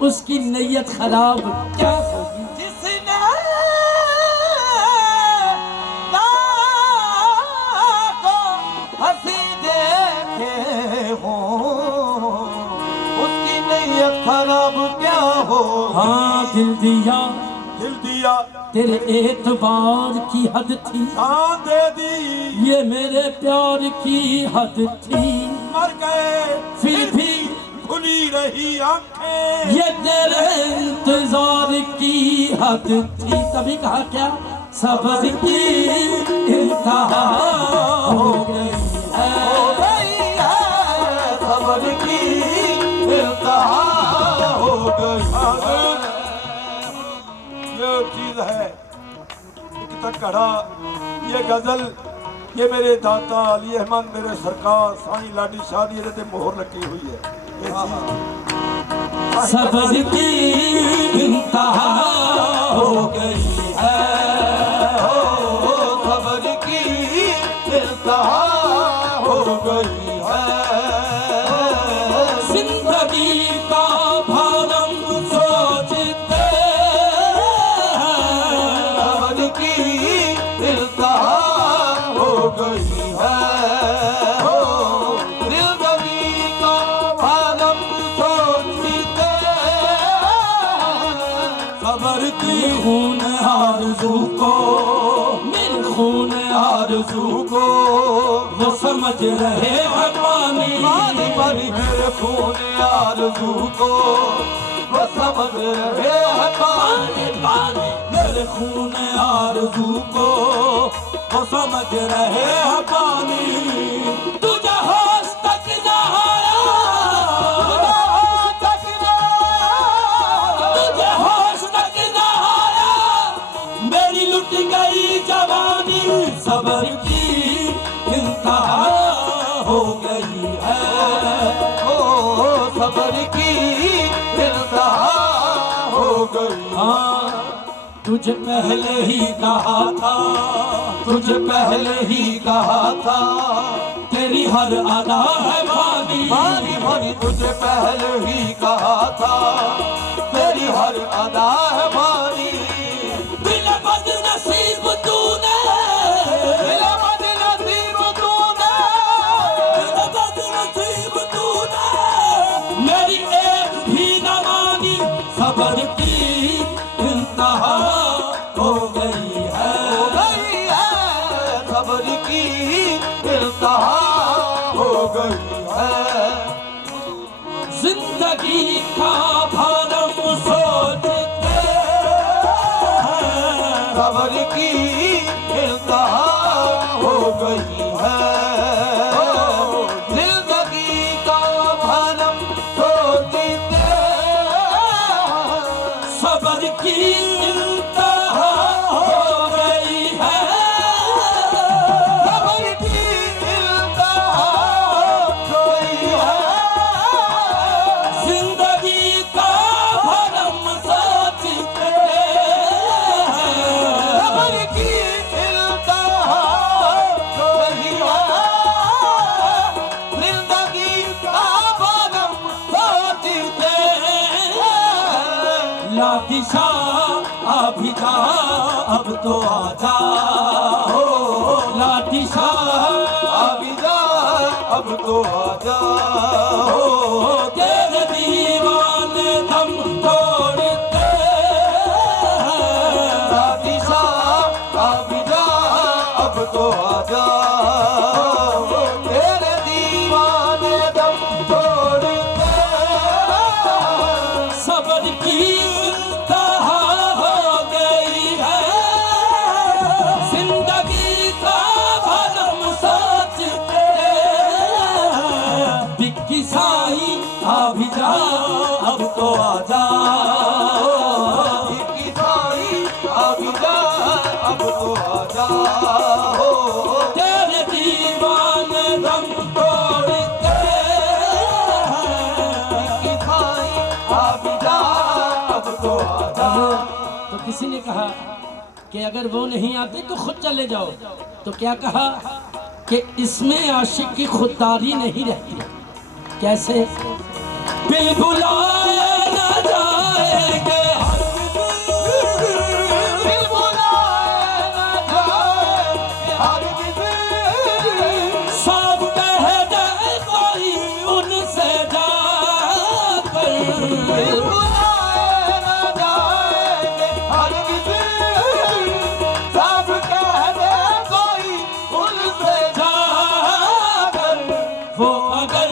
उसकी नीयत खराब क्या होगी। जिसने हंसी देखे हो उसकी नीयत खराब क्या हो। हाँ दिल दिया तेरे एतबार की हद थी, जान दे दी ये मेरे प्यार की हद थी, मर गए फिर भी खुली रही आंखें ये तेरे इंतजार की हद थी। तभी कहा क्या सब्र की इंतहा हो गई है, सब्र की इंतहा हो गई है। ये चीज है एक तक कड़ा, ये गजल, ये मेरे दाता अली अहमद मेरे सरकार साईं लाडी शाह दी ते मोहर लगी हुई है। ये चीज सब्र की इंतहा हो गई है, सब्र की इंतहा हो गई है। जिंदगी का भारम सोचते हैं, सब्र की इंतहा हो गई है। जिंदगी का भारम सोचते सब्र की खून आरज़ू को, मेरे खून आरज़ू को वो समझ रहे हैं पानी, पानी भरी मेरे खून आरज़ू को वो समझ रहे हैं पानी। पानी मेरे खून आरज़ू को वो समझ रहे हैं पानी। तुझे होश तक न आया, तुझे होश तक न आया, मेरी लुट गई जवानी। सब्र की इंतहा हो गई है, सब्र की इंतहा हो गई। हाँ तुझे पहले ही कहा था, तुझे पहले ही कहा था तेरी हर अदा है वादी, पानी भरी। तुझे पहले ही कहा था तेरी हर अदा है पानी। दिल बदनसीब तूने, दिल बदनसीब तूने, दिल बदनसीब तूने, मेरी एक भी न मानी। सब्र की इंतहा हो गई है, सब्र की इंतहा हो गई है। जिंदगी का भारम सोचते हैं, सब्र की इंतहा हो गई है। जिंदगी का भरम सोचते सब्र की इंतहा हो गई है, सब्र की इंतहा हो गई है। जिंदगी का भरम सोचते हैं, सब्र की इंतहा हो गई है। जिंदगी का भरम सोचते लाठी शाह अभी जा, अब तो आजा हो, लाठी शाह अभी जा, अब तो आजा हो। तेरे दीवाने दम तोड़ते हैं, दादी साहब अभी जा, अब तो आजा हो। तेरे दीवाने दम तोड़ते सब्र की इंतहा हो गई है, जिंदगी का भरम सोचते हैं। बिक्की साई अभी जा, अब तो आजा की साई अभी जा, अब तो आजा हो। तेरे दीवाने दम तोड़ते हैं। की साई अभी जा, अब तो आजा। तो किसी ने कहा कि अगर वो नहीं आते तो खुद चले जाओ, तो क्या कहा कि इसमें आशिक की खुददारी नहीं रहती। कैसे? बिन बुलाए न जाएंगे, दिल बुलाए न जाए हर किसी। सब कह दे कोई उनसे जाकर, दिल बुलाए न जाएंगे हर किसी। सब कह दे कोई उनसे जाकर वो अगर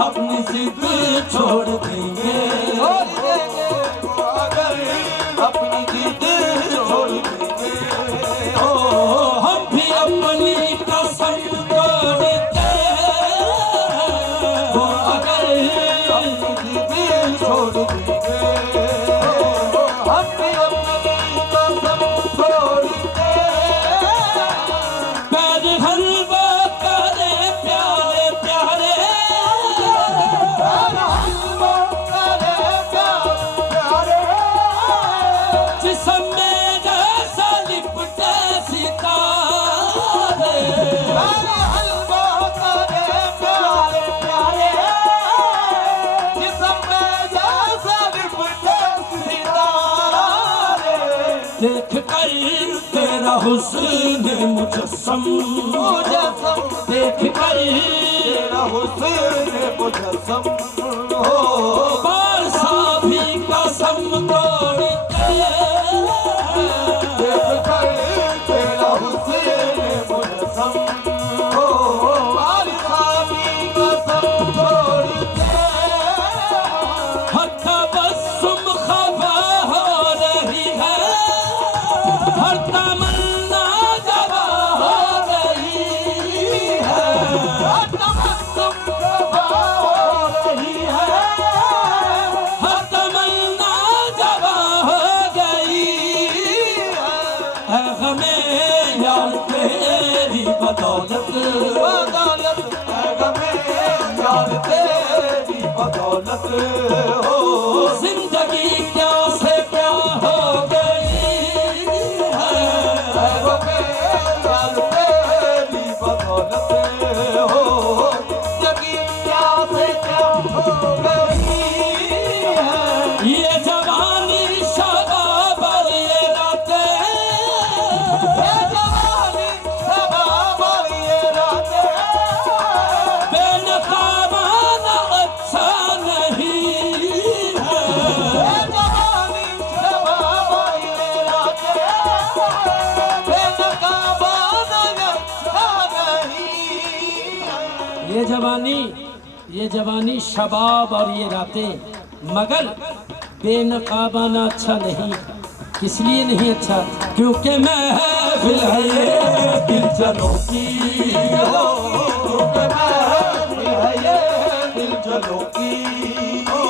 अपनी जिद छोड़ देंगे, छोड़ देंगे। वो अगर अपनी जिद छोड़ देंगे, हुस्न मुजस्सम मुजस्सम देख कर तेरा हुस्न मुजस्सम हो बारसा भी कसम तोड़ देख कर तेरा हुस्न मुजस्सम हो बारिशा भी कसम तोड़ हर तबस्सुम खफा हो रही है हर तमन्ना जवा हो रही है तबस्सुम खफा हो रही है हर तमन्ना जवा हो गई है गमे यार तेरी बदौलत बदौलत है गमे यार तेरी बदौलत हो जिंदगी क्या से क्या हो गई है गमे यार तेरी बदौलत हो जगी क्या से क्या हो गई है ये जवानी शबाब और ये रातें ये जवानी शबाब और ये रातें बेनकाबाना अच्छा नहीं है ये जवानी शबाब और ये रातें बेनकाबाना अच्छा नहीं है ये जवानी शबाब और ये रातें मगर बेनकाबाना अच्छा नहीं किस लिए नहीं अच्छा क्योंकि महफिल है ये दिल जलों की हो क्योंकि महफिल है ये दिल जलों की हो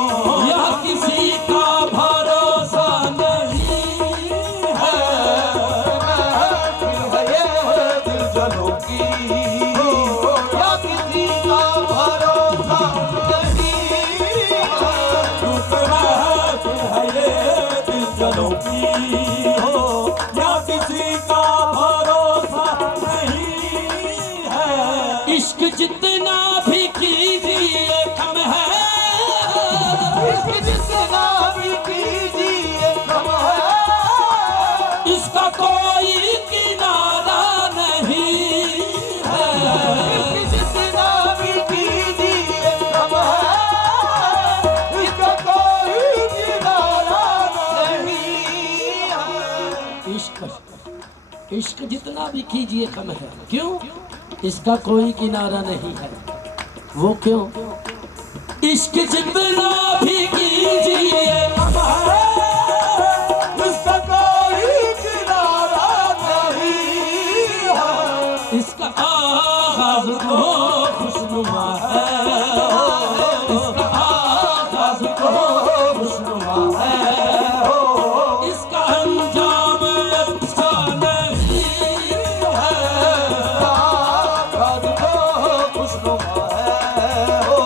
यह किसी का भरोसा नहीं है महफिल है ये दिल जलों की हो या किसी का भरोसा नहीं है क्योंकि महफिल है ये दिल जलों की हो या किसी का भरोसा नहीं है इश्क जितना भी कीजिए कम है इश्क जितना भी कीजिए कम है इसका कोई किनारा नहीं है इश्क जितना भी कीजिए कम है इसका कोई किनारा नहीं है इश्क इश्क जितना भी कीजिए कम है क्यों इसका कोई किनारा नहीं है वो क्यों इश्क जितना भी कीजिए कम है इसका कोई किनारा नहीं है इसका आगाज तो खुशनुमा है इसका आगाज तो खुशनुमा है इसका अंजाम अच्छा नहीं है आगाज तो खुशनुमा है हो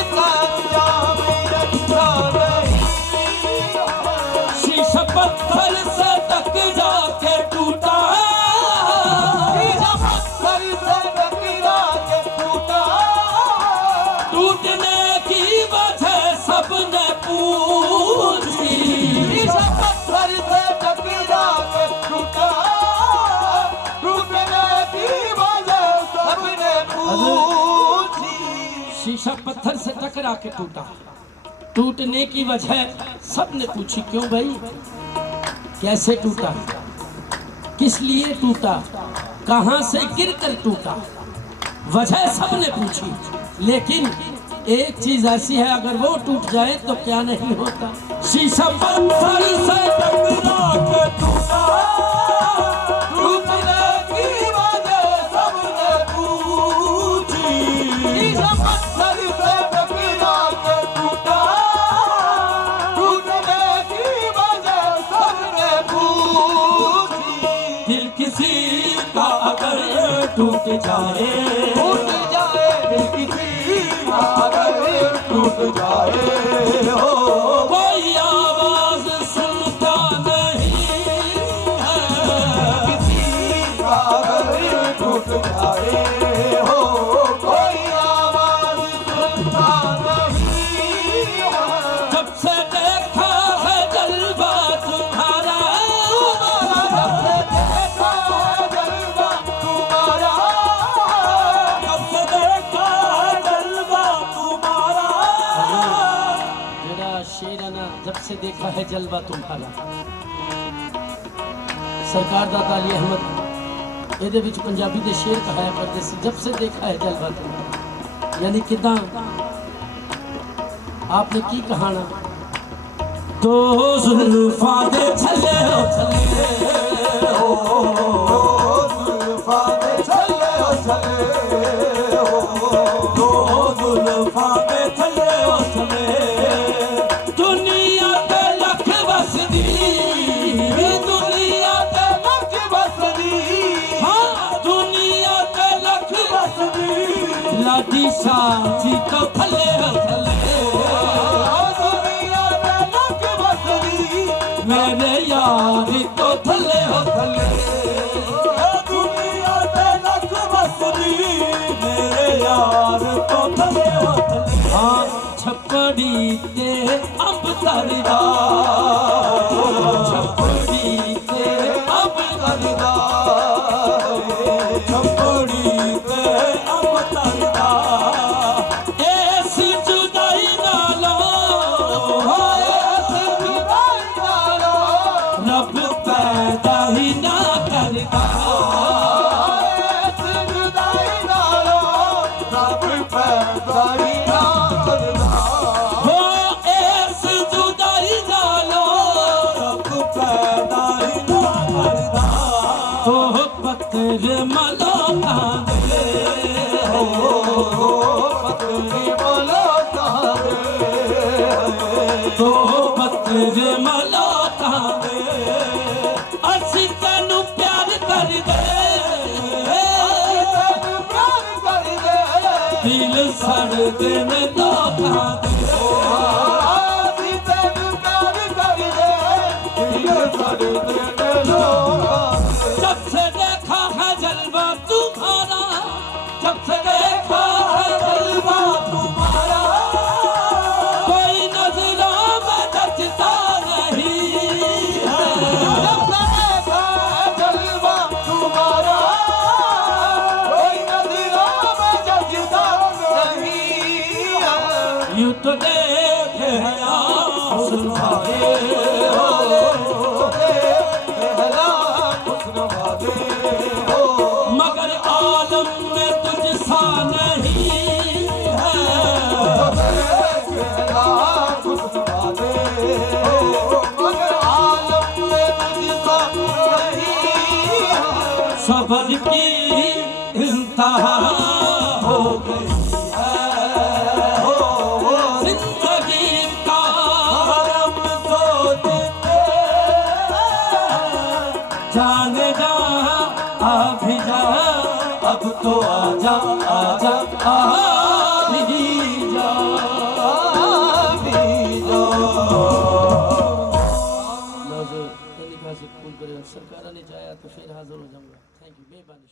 इसका अंजाम अच्छा नहीं है शीशा पत्थर से टकरा के टूटा शीशा पत्थर से टकरा के टूटा टूटने की वजह सबने पूछी शीशा पत्थर से टकरा के टूटा टूटने की वजह सबने पूछी शीशा पत्थर से टकरा के टूटा टूटने की वजह सबने पूछी क्यों भाई कैसे टूटा किस लिए टूटा कहां से गिरकर टूटा वजह सबने पूछी लेकिन एक चीज ऐसी है अगर वो टूट जाए तो क्या नहीं होता शीशा पत्थर से टकरा के टूटा टूटने की वजह सबने पूछी शीशा पत्थर से टकरा के टूटा टूटने की वजह सबने पूछी दिल किसी का अगर टूट जाए टूट जाए दिल किसी का अगर टूट जाए हो कोई आवाज सुनता नहीं है किसी का अगर टूट जाए हो कोई आवाज सुनता नहीं है जब से देखा है जलवा तुम्हारा जब से देखा देखा है जलवा तुम्हारा। सरकार दाता अली अहमद ਇਹਦੇ ਵਿੱਚ पंजाबी ਦੇ शेर कहाया करते सी, जब से देखा है जलवा तुम्हारा। यानी किदा आपने की कहाना, दो जुल्फां दे छले हो छले हो, जुल्फां दे छले हो छले हो, दो जुल्फां दे छले हो छले। दुनिया ते लख वसदी, दुनिया ते लख वसदी, हाँ दुनिया ते लख वसदी, लाडी साची तो थले हो थले, दुनिया ते लख वसदी, मेरे यार तो थले हो थले, दुनिया ते लख वसदी, मेरे यार तो थले हो थले। हाँ छपड़ी ते अब तरदा, छपड़ी ते अब तरदा, छपड़ी ते अब तरदा। ऐस जुदाई नालो, ऐस जुदाई नालो, रब पैदा ही ना करदा, ऐस जुदाई नालो, रब पैदा ही ना करदा। हो ऐस जुदाई नालो, रब पैदा ही ना करदा। हो पत्थर मलाका दे, हो पत्नी बोलो तारे, तो पत्थर मलाका दे, असी तेनू प्यार कर दे, तैनू प्यार कर दे, दिल सड़ दे में धोखा दे। आदि तैनू प्यार कर दे, दिल सड़ दे में लोगा दे। जब से देखा है जलवा तुम्हारा, जब से देखा है जलवा तुम्हारा, कोई नजरों में जचता नहीं है। जब से देखा है जलवा तुम्हारा, कोई नजरों में जचता नहीं है। यूं तो देखे हैं आंसू भागे हो, मगर आलम में तुझसा नहीं है। सबर की इंतहा हो गई है, जिंदगी का हम सोचते जाने जा अभी जा, अब तो आजा आजा आ भी जा। सरकार ने चाहा तो फिर हाजिर हो जाऊंगा। थैंक यू, मेहरबानी।